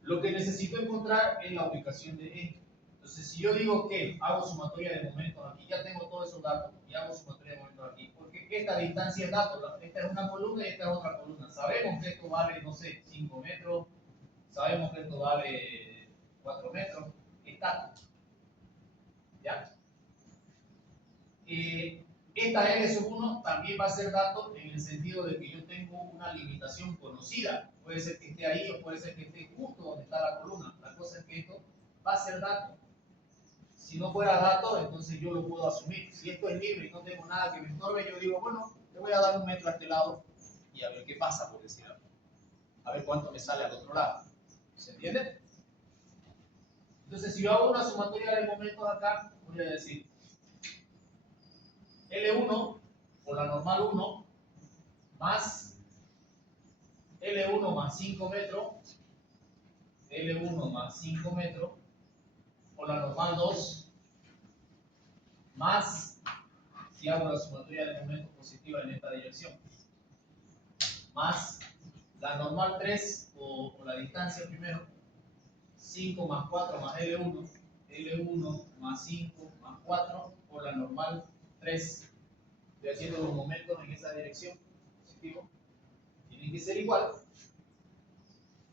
Lo que necesito encontrar es la ubicación de esto. Entonces, si yo digo que hago sumatoria de momentos aquí, ya tengo todos esos datos, y hago sumatoria de momentos aquí, porque esta distancia es dato, esta es una columna y esta es otra columna. Sabemos que esto vale, no sé, 5 metros, sabemos que esto vale 4 metros, es dato. ¿Ya? Esta L sub 1 también va a ser dato en el sentido de que yo tengo una limitación conocida. Puede ser que esté ahí o puede ser que esté justo donde está la columna. La cosa es que esto va a ser dato. Si no fuera dato, entonces yo lo puedo asumir. Si esto es libre y no tengo nada que me estorbe, yo digo, bueno, le voy a dar 1 metro a este lado y a ver qué pasa, por decir algo. A ver cuánto me sale al otro lado. ¿Se entiende? Entonces, si yo hago una sumatoria de momentos acá, voy a decir L1 por la normal 1 más L1 más 5 metros, L1 más 5 metros por la normal 2 más, si hago la sumatoria de momentos positiva en esta dirección, más la normal 3 o la distancia primero, 5 más 4 más L1, L1 más 5 más 4 por la normal 3. Estoy haciendo los momentos en esa dirección, positivo, tienen que ser igual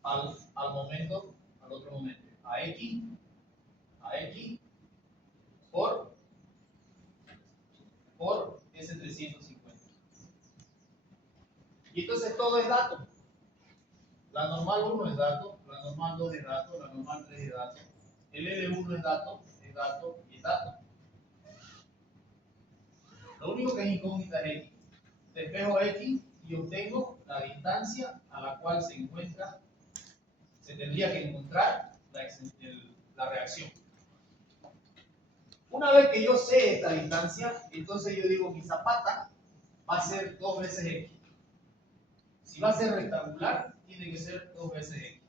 al momento, al otro momento, a X por ese 350. Y entonces todo es dato. La normal 1 es dato, la normal 2 es dato, la normal 3 es dato, el L1 es dato y es dato. Lo único que es incógnita es X. Despejo X y obtengo la distancia a la cual se tendría que encontrar la reacción. Una vez que yo sé esta distancia, entonces yo digo mi zapata va a ser 2 veces X. Si va a ser rectangular, tiene que ser 2 veces X.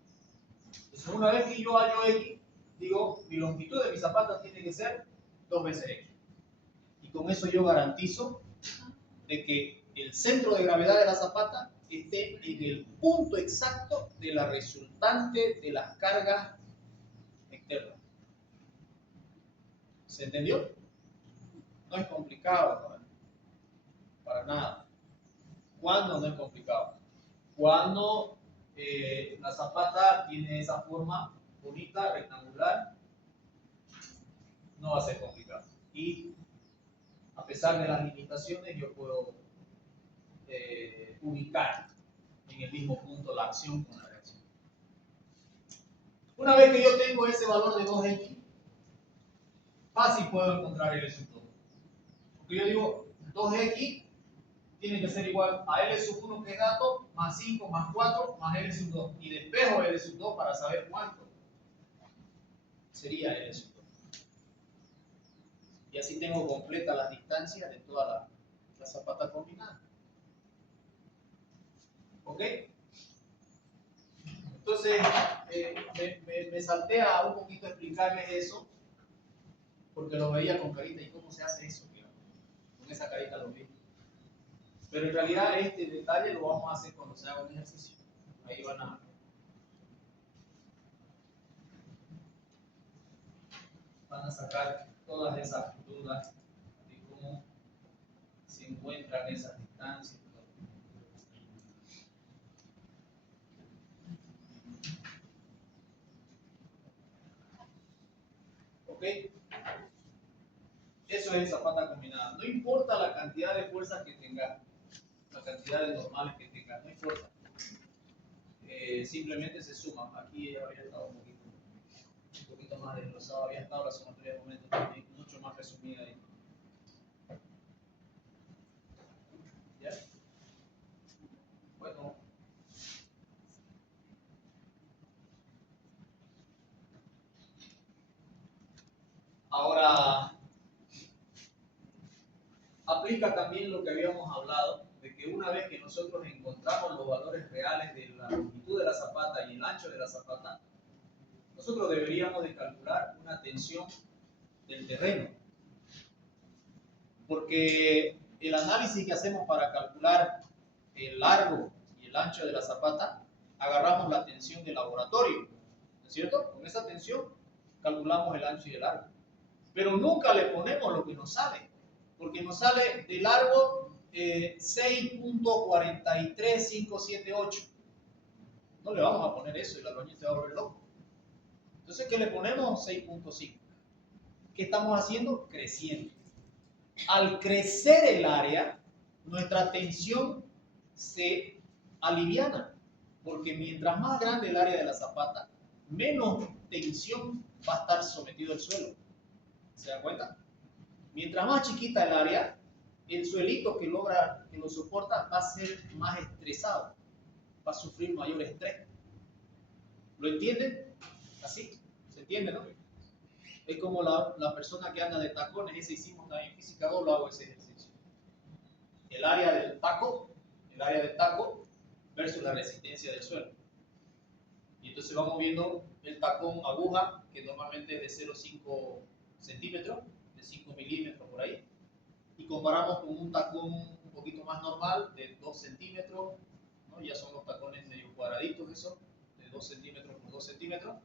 Entonces, una vez que yo hallo X, digo mi longitud de mi zapata tiene que ser 2 veces X. Y con eso yo garantizo de que el centro de gravedad de la zapata esté en el punto exacto de la resultante de las cargas externas. ¿Se entendió? No es complicado, ¿no? Para nada. ¿Cuándo no es complicado? Cuando la zapata tiene esa forma bonita, rectangular, no va a ser complicado. Y a pesar de las limitaciones, yo puedo ubicar en el mismo punto la acción con la reacción. Una vez que yo tengo ese valor de 2x, fácil puedo encontrar L sub 2. Porque yo digo, 2x tiene que ser igual a L sub 1 que es dato, más 5, más 4, más L sub 2. Y despejo L sub 2 para saber cuánto sería L sub 2. Y así tengo completa las distancias de toda la zapata combinada. ¿Ok? Entonces, me salté a un poquito explicarles eso, porque lo veía con carita. ¿Y cómo se hace eso? Con esa carita lo vi. Pero en realidad este detalle lo vamos a hacer cuando se haga un ejercicio. Ahí van a sacar todas esas dudas de cómo se encuentran esas distancias. ¿Ok? Eso es zapata combinada. No importa la cantidad de fuerzas que tengas, la cantidad de normales que tengas, no importa. Simplemente se suman. Aquí habría estado un poquito más desglosado, había estado la sumatoria de momentos también mucho más resumida ahí. ¿Ya? Bueno. Ahora, aplica también lo que habíamos hablado, de que una vez que nosotros encontramos los valores reales de la longitud de la zapata y el ancho de la zapata, nosotros deberíamos de calcular una tensión del terreno. Porque el análisis que hacemos para calcular el largo y el ancho de la zapata, agarramos la tensión del laboratorio, ¿no es cierto? Con esa tensión calculamos el ancho y el largo. Pero nunca le ponemos lo que nos sale, porque nos sale de largo 6.43578. No le vamos a poner eso y la albañil se va a volver loco. Entonces, ¿qué le ponemos? 6.5. ¿Qué estamos haciendo? Creciendo. Al crecer el área, nuestra tensión se aliviana, porque mientras más grande el área de la zapata, menos tensión va a estar sometido el suelo. ¿Se dan cuenta? Mientras más chiquita el área, el suelito que lo soporta va a ser más estresado, va a sufrir mayor estrés. ¿Lo entienden? Así, ¿se entiende, no? Es como la persona que anda de tacones, ese hicimos también en física 2, lo hago ese ejercicio. El área del taco versus la resistencia del suelo. Y entonces vamos viendo el tacón aguja, que normalmente es de 0,5 centímetros, de 5 milímetros por ahí, y comparamos con un tacón un poquito más normal, de 2 centímetros, ¿no? Ya son los tacones medio cuadraditos, eso, de 2 centímetros por 2 centímetros,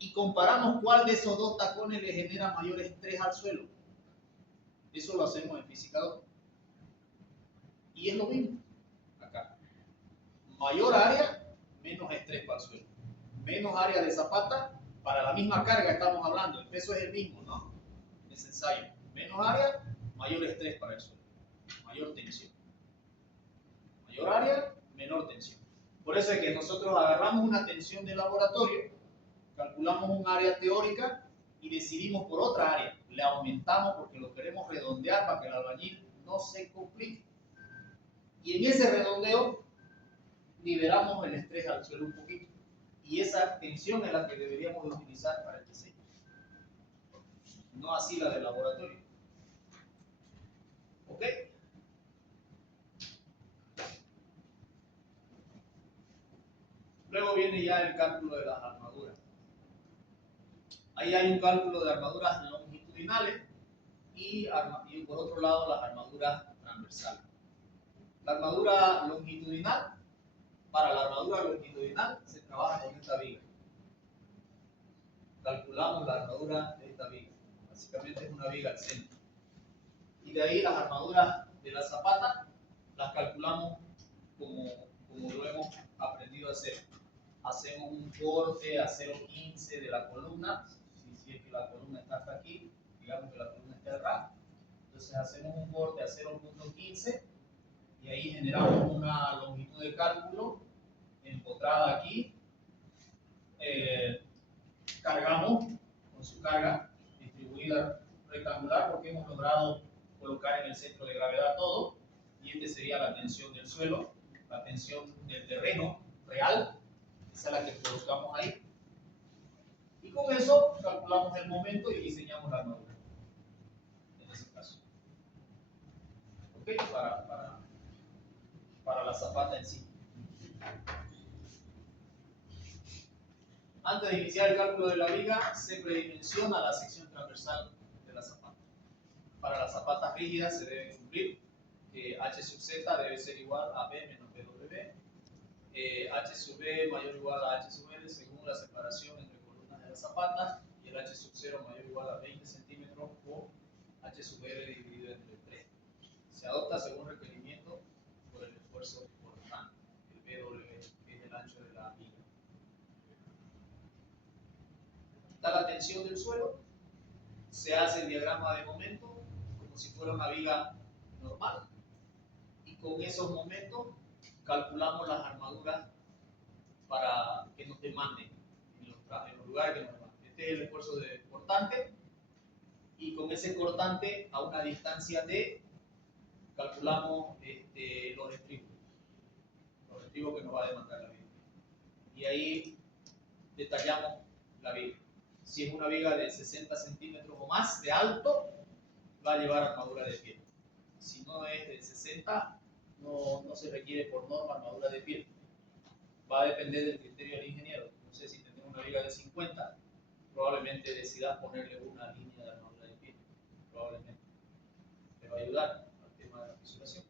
y comparamos cuál de esos dos tacones le genera mayor estrés al suelo. Eso lo hacemos en física 2. Y es lo mismo acá. Mayor área, menos estrés para el suelo. Menos área de zapata, para la misma carga estamos hablando. El peso es el mismo, ¿no? En ese ensayo. Menos área, mayor estrés para el suelo. Mayor tensión. Mayor área, menor tensión. Por eso es que nosotros agarramos una tensión de laboratorio, calculamos un área teórica y decidimos por otra área. Le aumentamos porque lo queremos redondear para que el albañil no se complique. Y en ese redondeo liberamos el estrés al suelo un poquito. Y esa tensión es la que deberíamos de utilizar para el diseño. No así la del laboratorio. ¿Ok? Luego viene ya el cálculo de las armaduras. Ahí hay un cálculo de armaduras longitudinales y por otro lado las armaduras transversales. La armadura longitudinal, para la armadura longitudinal se trabaja con esta viga. Calculamos la armadura de esta viga. Básicamente es una viga al centro. Y de ahí las armaduras de la zapata las calculamos como lo hemos aprendido a hacer. Hacemos un corte a 0,15 de la columna, si es que la columna está hasta aquí, digamos que la columna está acá, entonces hacemos un corte a 0,15 y ahí generamos una longitud de cálculo empotrada aquí, cargamos con su carga distribuida rectangular porque hemos logrado colocar en el centro de gravedad todo, y este sería la tensión del suelo, la tensión del terreno real, esa es la que colocamos ahí, y con eso calculamos el momento y diseñamos la armadura en ese caso. ¿Ok? Para la zapata en sí. Antes de iniciar el cálculo de la viga, se predimensiona la sección transversal de la zapata. Para las zapatas rígidas se debe cumplir que H sub Z debe ser igual a B menos BW, H sub B mayor o igual a H sub L según la separación entre columnas de las zapatas, y el H sub 0 mayor o igual a 20 centímetros o H sub L dividido entre 3. Se adopta según requerimiento por el esfuerzo cortante. El BW es el ancho de la viga. Está la tensión del suelo, se hace el diagrama de momento como si fuera una viga normal, y con esos momentos calculamos las armaduras para que nos demanden en los lugares que nos demanden. Este es el esfuerzo de cortante, y con ese cortante a una distancia D calculamos los estribos que nos va a demandar la viga. Y ahí detallamos la viga. Si es una viga de 60 centímetros o más de alto, va a llevar armadura de piel. Si no es de 60, no se requiere por norma armadura de piel. Va a depender del criterio del ingeniero. No sé si tenemos una viga de 50, probablemente decidas ponerle una línea de armadura de piel. Probablemente. Te va a ayudar al tema de la fisuración.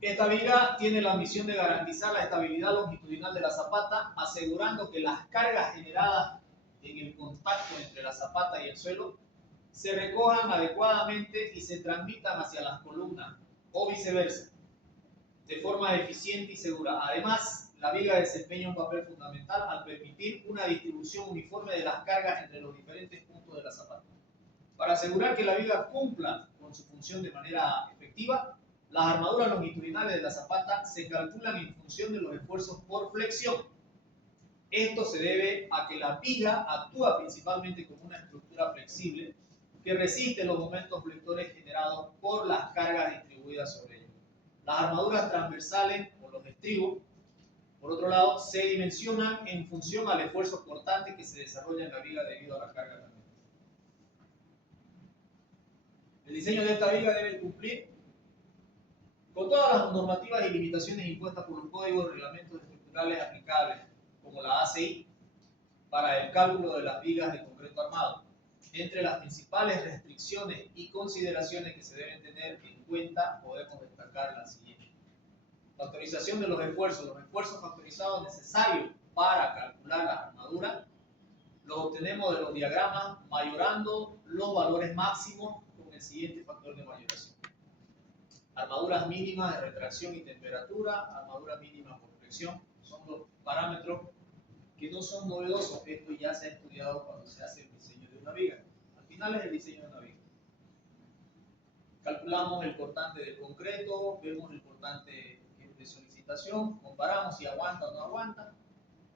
Esta viga tiene la misión de garantizar la estabilidad longitudinal de la zapata, asegurando que las cargas generadas en el contacto entre la zapata y el suelo se recojan adecuadamente y se transmitan hacia las columnas o viceversa, de forma eficiente y segura. Además, la viga desempeña un papel fundamental al permitir una distribución uniforme de las cargas entre los diferentes puntos de la zapata. Para asegurar que la viga cumpla con su función de manera efectiva, las armaduras longitudinales de la zapata se calculan en función de los esfuerzos por flexión. Esto se debe a que la viga actúa principalmente como una estructura flexible que resiste los momentos flectores generados por las cargas distribuidas sobre ella. Las armaduras transversales o los estribos, por otro lado, se dimensionan en función al esfuerzo cortante que se desarrolla en la viga debido a la carga también. El diseño de esta viga debe cumplir con todas las normativas y limitaciones impuestas por los códigos y reglamentos estructurales aplicables, como la ACI, para el cálculo de las vigas de concreto armado. Entre las principales restricciones y consideraciones que se deben tener en cuenta, podemos destacar las siguientes. Factorización de los esfuerzos factorizados necesarios para calcular las armaduras, los obtenemos de los diagramas mayorando los valores máximos con el siguiente factor de mayoración. Armaduras mínimas de retracción y temperatura, armaduras mínimas por flexión, son los parámetros que no son novedosos. Esto ya se ha estudiado cuando se hace el diseño de una viga. Al final es el diseño de una viga. Calculamos el cortante del concreto, vemos el cortante de solicitación, comparamos si aguanta o no aguanta,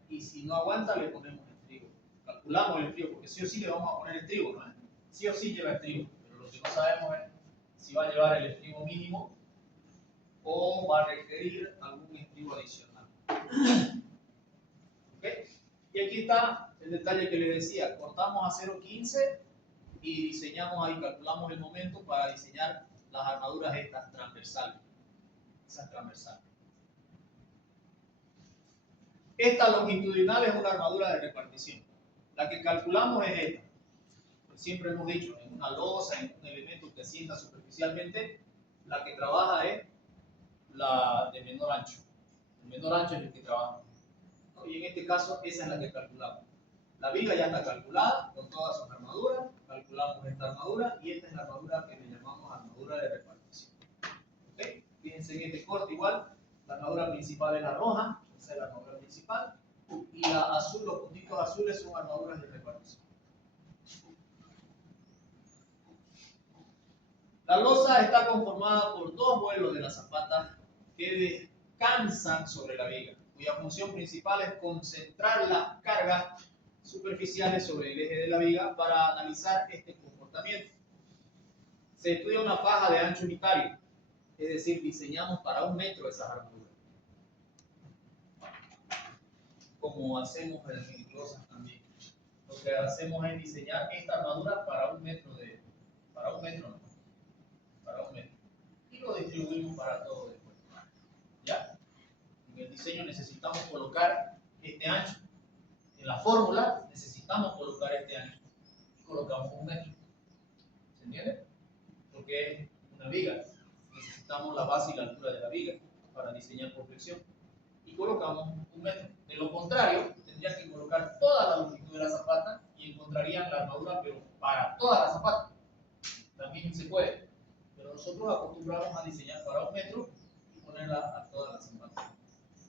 y si no aguanta le ponemos estribo. Calculamos el estribo, porque sí o sí le vamos a poner estribo, ¿no? Sí o sí lleva estribo, pero lo que no sabemos es si va a llevar el estribo mínimo o va a requerir algún estribo adicional. ¿Okay? Y aquí está el detalle que les decía, cortamos a 0.15 y diseñamos ahí, calculamos el momento para diseñar las armaduras estas transversales. Esas transversales. Esta longitudinal es una armadura de repartición. La que calculamos es esta. Pues siempre hemos dicho, en una losa, en un elemento que ascienda superficialmente, la que trabaja es la de menor ancho. El menor ancho es el que trabaja. Y en este caso, esa es la que calculamos. La viga ya está calculada con todas sus armaduras. Calculamos esta armadura y esta es la armadura que le llamamos armadura de repartición. ¿Okay? Fíjense en este corte igual. La armadura principal es la roja, esa es la armadura principal. Y la azul, los puntitos azules son armaduras de repartición. La losa está conformada por dos vuelos de la zapata que descansan sobre la viga, cuya función principal es concentrar las cargas superficiales sobre el eje de la viga para analizar este comportamiento. Se estudia una faja de ancho unitario, es decir, diseñamos para 1 metro esas armaduras, como hacemos en losas también. Lo que hacemos es diseñar esta armadura para 1 metro para 1 metro, ¿no? Para 1 metro. Y lo distribuimos para todo después. ¿Ya? En el diseño necesitamos colocar este ancho. En la fórmula necesitamos colocar este ancho. Colocamos 1 metro. ¿Se entiende? Porque es una viga. Necesitamos la base y la altura de la viga para diseñar por flexión. Y colocamos 1 metro. De lo contrario, tendrían que colocar toda la longitud de la zapata y encontrarían la armadura, pero para toda la zapata. También se puede. Pero nosotros acostumbramos a diseñar para 1 metro y ponerla a toda la zapata.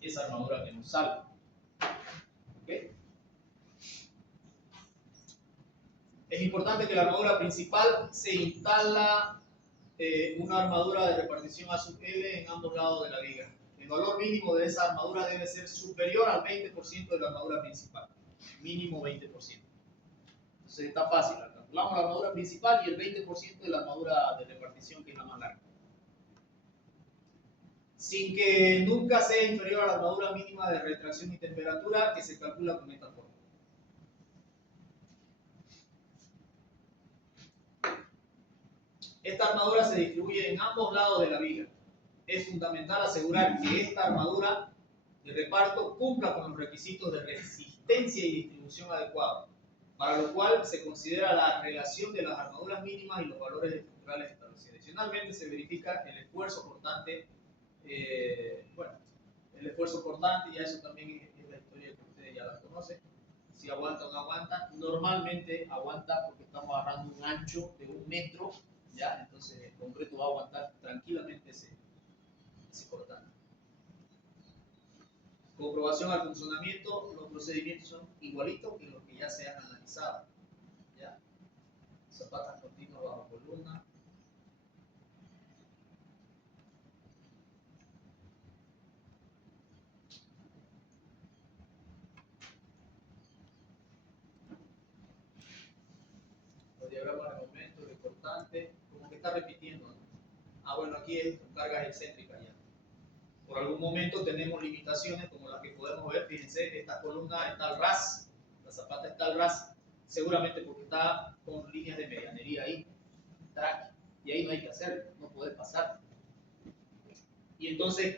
Esa armadura que nos salga. ¿Okay? Es importante que la armadura principal se instala una armadura de repartición A sub L en ambos lados de la viga. El valor mínimo de esa armadura debe ser superior al 20% de la armadura principal. Mínimo 20%. Entonces está fácil. Calculamos la armadura principal y el 20% de la armadura de repartición, que es la más larga. Sin que nunca sea inferior a la armadura mínima de retracción y temperatura, que se calcula con esta forma. Esta armadura se distribuye en ambos lados de la viga. Es fundamental asegurar que esta armadura de reparto cumpla con los requisitos de resistencia y distribución adecuados, para lo cual se considera la relación de las armaduras mínimas y los valores estructurales establecidos. Adicionalmente se verifica el esfuerzo cortante, el esfuerzo cortante, ya eso también es la historia que ustedes ya la conocen. Si aguanta o no aguanta, normalmente aguanta porque estamos agarrando un ancho de 1 metro, ¿ya? Entonces el concreto va a aguantar tranquilamente ese cortante. Comprobación al funcionamiento, los procedimientos son igualitos que los que ya se han analizado, ¿ya? Zapatas continuas bajo columna. Los diagramas de momento, de cortante, como que está repitiendo, ¿no? Bueno, aquí es con cargas excéntricas ya. Por algún momento tenemos limitaciones como las que podemos ver. Fíjense, esta columna está al ras, la zapata está al ras, seguramente porque está con líneas de medianería ahí, track, y ahí no hay que hacerlo, no puede pasar. Y entonces,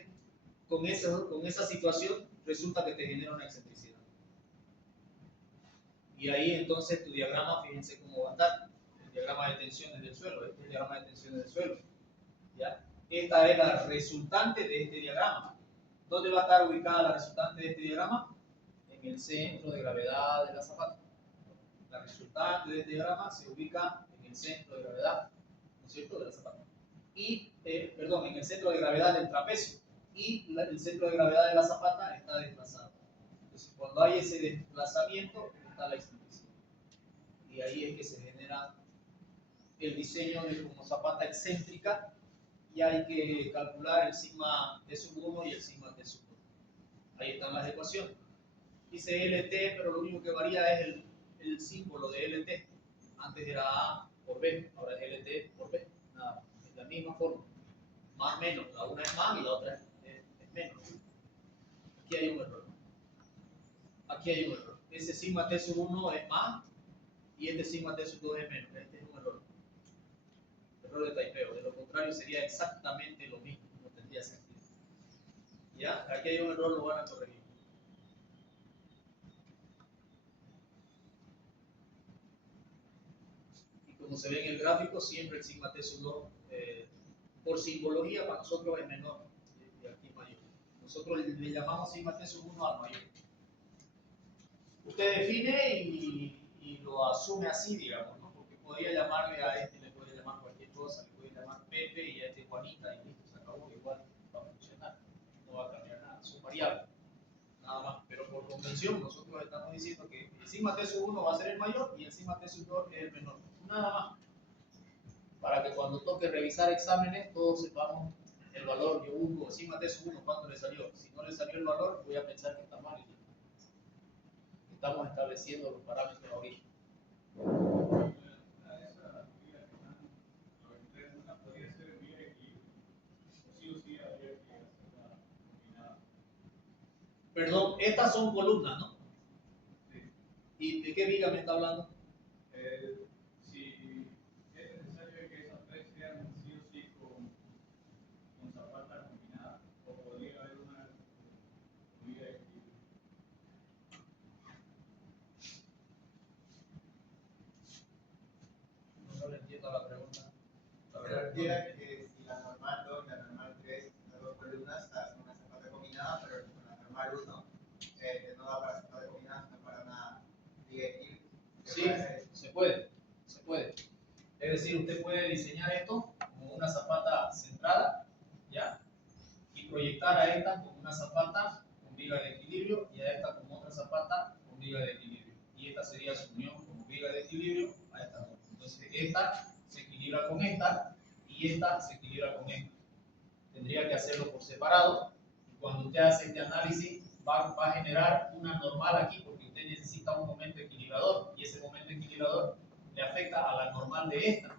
con esa situación, resulta que te genera una excentricidad. Y ahí entonces tu diagrama, fíjense cómo va a estar, el diagrama de tensiones del suelo, este es el diagrama de tensiones del suelo, ¿ya? Esta es la resultante de este diagrama. ¿Dónde va a estar ubicada la resultante de este diagrama? En el centro de gravedad de la zapata. La resultante de este diagrama se ubica en el centro de gravedad, ¿no es cierto?, de la zapata. Y, en el centro de gravedad del trapecio. Y el centro de gravedad de la zapata está desplazado. Entonces, cuando hay ese desplazamiento, está la excentricidad. Y ahí es que se genera el diseño de como zapata excéntrica. Y hay que calcular el sigma T sub 1 y el sigma T sub 1. Ahí están las ecuaciones. Dice LT, pero lo único que varía es el símbolo de LT. Antes era A por B, ahora es LT por B. Nada, es la misma forma. Más menos, la una es más y la otra es menos. Aquí hay un error. Aquí hay un error. Ese sigma T sub 1 es más y este sigma T sub 2 es menos. Este es un error. Error de taipeo. De lo contrario sería exactamente lo mismo. No tendría sentido. ¿Ya? Aquí hay un error, lo van a corregir. Y como se ve en el gráfico, siempre el sigma T sub 2, por simbología, para nosotros es menor. Y aquí es mayor. Nosotros le llamamos sigma T sub 1 al mayor. Usted define y lo asume así, digamos, ¿no? Porque podría llamarle a este, le puede llamar cualquier cosa, le puede llamar Pepe y a este Juanita y listo, se acabó, igual va a funcionar, no va a cambiar nada, son variables, nada más. Pero por convención nosotros estamos diciendo que el sigma T sub 1 va a ser el mayor y el sigma T sub 2 es el menor, nada más. Para que cuando toque revisar exámenes todos sepamos el valor. Yo busco sigma T sub 1, ¿cuánto le salió? Si no le salió el valor, voy a pensar que está mal. Estamos estableciendo los parámetros ahorita. Perdón, estas son columnas, ¿no? Sí. ¿Y de qué viga me está hablando? Si es necesario que esas tres sean sí o sí con zapata combinada, o podría haber una viga equilibrada. entiendo la pregunta. La Se verdad, refiere que si la normal 2 y la normal 3, las dos columnas, hacen una zapata combinada, pero con la normal 1, no da para zapata combinada, sino para una viga de equilibrio. sí, se puede, se puede. Es decir, usted puede diseñar esto como una zapata centrada, ¿ya? Y proyectar a esta como una zapata con viga de equilibrio y a esta como otra zapata con viga de equilibrio. Y esta sería su unión como viga de equilibrio a esta dos. Entonces, esta se equilibra con esta y esta se equilibra con esta. Tendría que hacerlo por separado. Y cuando usted hace este análisis, va a generar una normal aquí porque usted necesita un momento equilibrador y ese momento equilibrador le afecta a la normal de esta.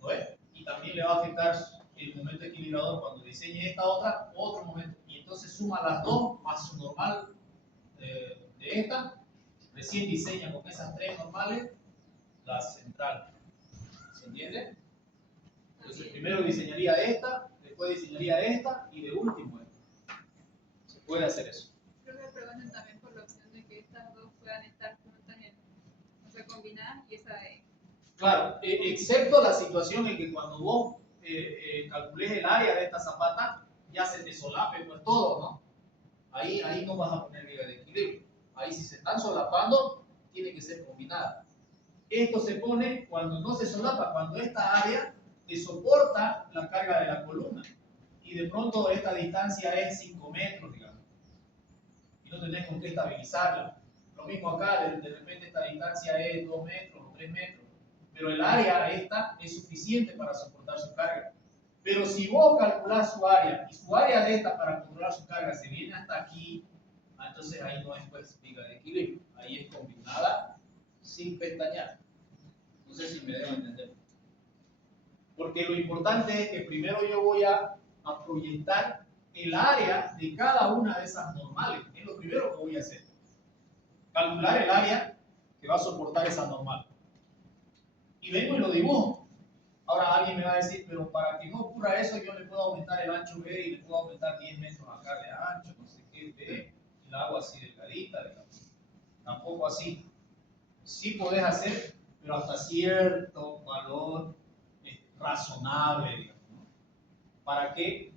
¿No ves? Y también le va a afectar el momento equilibrador cuando diseñe esta otra, otro momento. Y entonces suma las dos más su normal de esta. Recién diseña con esas tres normales la central. ¿Se entiende? Entonces primero diseñaría esta, después diseñaría esta y de último esta. Se puede hacer eso. Creo que preguntan también por la opción de que estas dos puedan estar juntas en, o sea, combinadas y esa de... Claro, excepto la situación en que cuando vos calcules el área de esta zapata, ya se te solape pues todo, ¿no? Ahí no vas a poner viga de equilibrio. Ahí si se están solapando, tiene que ser combinada. Esto se pone cuando no se solapa, cuando esta área te soporta la carga de la columna. Y de pronto esta distancia es 5 metros, digamos. Y no tenés con qué estabilizarla. Lo mismo acá, de repente esta distancia es 2 metros o 3 metros. Pero el área esta es suficiente para soportar su carga. Pero si vos calculás su área y su área de esta para controlar su carga se viene hasta aquí, entonces ahí no es pues viga de equilibrio. Ahí es combinada sin pestañear. No sé si me debo entender. Porque lo importante es que primero yo voy a proyectar el área de cada una de esas normales. Es lo primero que voy a hacer. Calcular el área que va a soportar esa normal. Y vengo y lo dibujo. Ahora alguien me va a decir, pero para que no ocurra eso, yo le puedo aumentar el ancho B y le puedo aumentar 10 metros acá de ancho, no sé qué, B, y la hago así delgadita, digamos. Tampoco así. Sí podés hacer, pero hasta cierto valor razonable, digamos, ¿no? Para que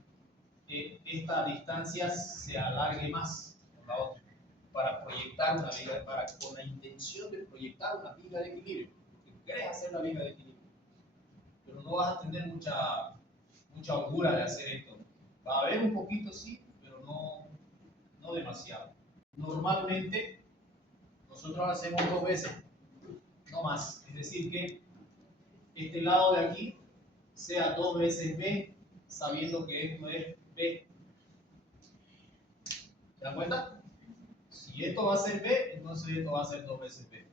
esta distancia se alargue más con la otra, para proyectar una viga, con la intención de proyectar una viga de equilibrio, porque querés hacer la viga de equilibrio, pero no vas a tener mucha holgura de hacer esto. Va a haber un poquito, sí, pero no demasiado. Normalmente nosotros hacemos 2 veces, no más, es decir que este lado de aquí sea 2 veces B, sabiendo que esto es B. ¿Se dan cuenta? Si esto va a ser B, entonces esto va a ser 2 veces B.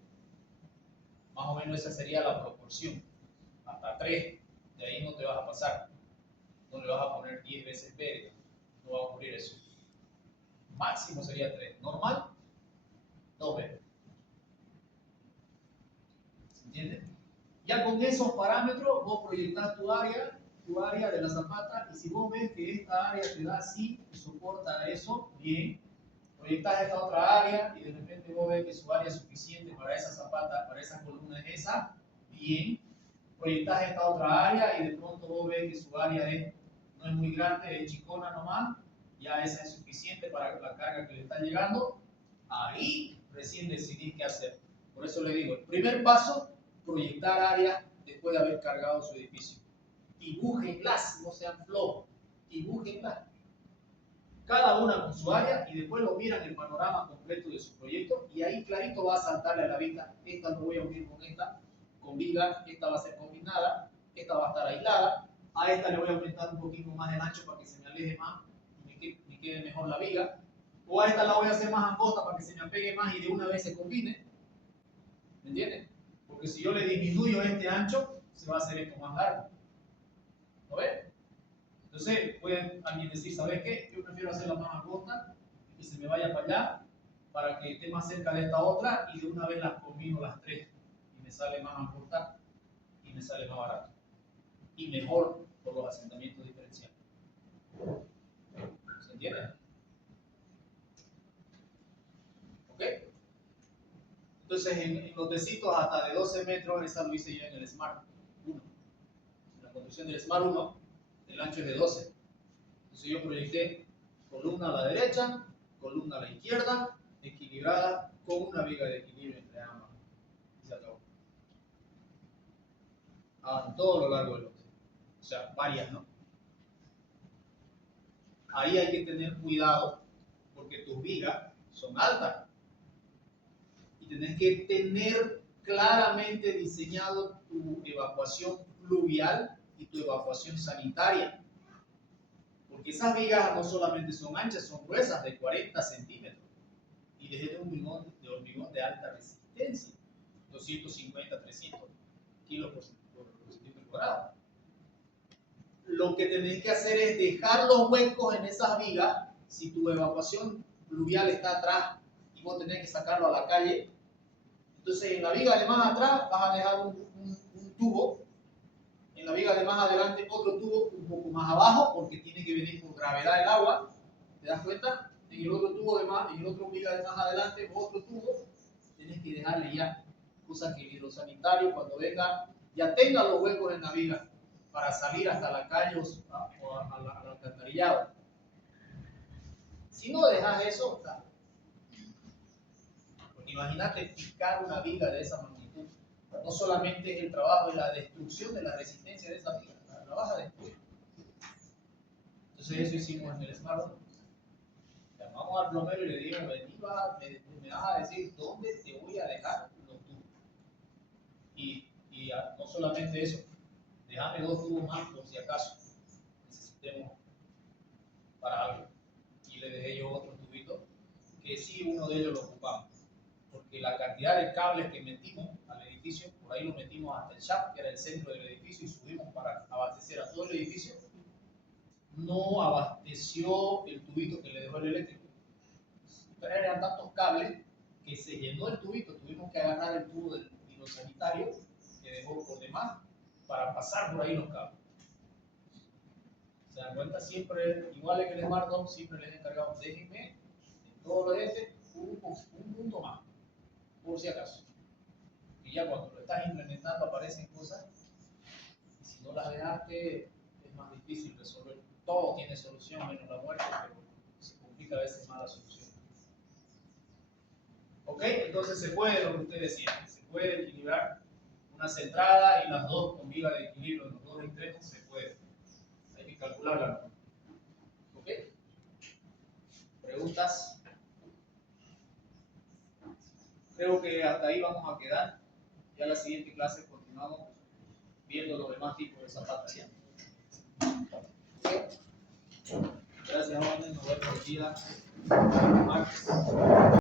Más o menos esa sería la proporción. Hasta 3, de ahí no te vas a pasar. No le vas a poner 10 veces B, no va a ocurrir eso. Máximo sería 3. Normal, 2B. ¿Se entiende? Ya con esos parámetros vos proyectás tu área de la zapata, y si vos ves que esta área te da así, que soporta eso, bien, proyectás esta otra área y de repente vos ves que su área es suficiente para esa zapata, para esa columna es esa, bien, proyectás esta otra área y de pronto vos ves que su área no es muy grande, es chicona nomás, ya esa es suficiente para la carga que le está llegando, ahí recién decidís qué hacer. Por eso le digo, el primer paso, proyectar áreas después de haber cargado su edificio. Dibújenlas, no sean flojos, dibújenlas. Cada una con su área y después lo miran el panorama completo de su proyecto y ahí clarito va a saltarle a la vista. Esta lo voy a unir con esta, con viga, esta va a ser combinada, esta va a estar aislada, a esta le voy a aumentar un poquito más el ancho para que se me aleje más y me quede mejor la viga, o a esta la voy a hacer más angosta para que se me apegue más y de una vez se combine. ¿Me entienden? Porque si yo le disminuyo este ancho, se va a hacer esto más largo. ¿Lo ven? Entonces, puede alguien decir, ¿sabes qué? Yo prefiero hacerla más angosta y que se me vaya para allá para que esté más cerca de esta otra y de una vez las combino las tres y me sale más angosta y me sale más barato y mejor por los asentamientos diferenciales. ¿Se entiende? ¿Ok? Entonces, en lotecitos hasta de 12 metros, esa lo hice yo en el Smart. proyección del SMART 1, el ancho es de 12. Entonces yo proyecté columna a la derecha, columna a la izquierda, equilibrada con una viga de equilibrio entre ambas. Y se acabó. Hagan todo lo largo del lote. O sea, varias, ¿no? Ahí hay que tener cuidado porque tus vigas son altas. Y tenés que tener claramente diseñado tu evacuación pluvial y tu evacuación sanitaria. Porque esas vigas no solamente son anchas, son gruesas, de 40 centímetros. Y es de hormigón de alta resistencia, 250, 300 kilos por centímetro cuadrado. Lo que tenés que hacer es dejar los huecos en esas vigas. Si tu evacuación pluvial está atrás y vos tenés que sacarlo a la calle, entonces en la viga de más atrás vas a dejar un tubo, en la viga de más adelante otro tubo un poco más abajo, porque tiene que venir por gravedad el agua, ¿te das cuenta? En el otro tubo de más, en el otro viga de más adelante otro tubo, tienes que dejarle ya, cosa que el hidrosanitario cuando venga ya tenga los huecos en la viga para salir hasta la calle o al alcantarillado. Si no dejas eso, está. Porque imagínate picar una viga de esa magnitud. No solamente es el trabajo de la destrucción de la resistencia de esa viga, la vas a destruir. Entonces eso hicimos en el SMART. Llamamos al plomero y le dijimos, me vas a decir dónde te voy a dejar los tubos. Y no solamente eso, déjame 2 tubos más por si acaso necesitemos para algo. Y le dejé yo otro tubito, que sí, uno de ellos lo ocupamos. Porque la cantidad de cables que metimos al edificio, por ahí lo metimos hasta el shaft, que era el centro del edificio, y subimos para abastecer a todo el edificio, no abasteció el tubito que le dejó el eléctrico. Pero eran tantos cables que se llenó el tubito, tuvimos que agarrar el tubo del hidrosanitario que dejó por demás para pasar por ahí los cables. Se dan cuenta, siempre, igual en el Smart Dome, siempre les he encargado, déjenme en todos los un punto más, por si acaso. Y ya cuando lo estás implementando aparecen cosas, y si no las dejaste, es más difícil resolver. Todo tiene solución, menos la muerte, pero se complica a veces más la solución. ¿Ok? Entonces se puede, lo que usted decía, se puede equilibrar una centrada y las dos con viga de equilibrio en los dos extremos, se puede. Hay que calcularla. ¿Ok? ¿Preguntas? Creo que hasta ahí vamos a quedar. Ya en la siguiente clase continuamos viendo los demás tipos de zapatería. Gracias, jóvenes. Nos vemos el día martes.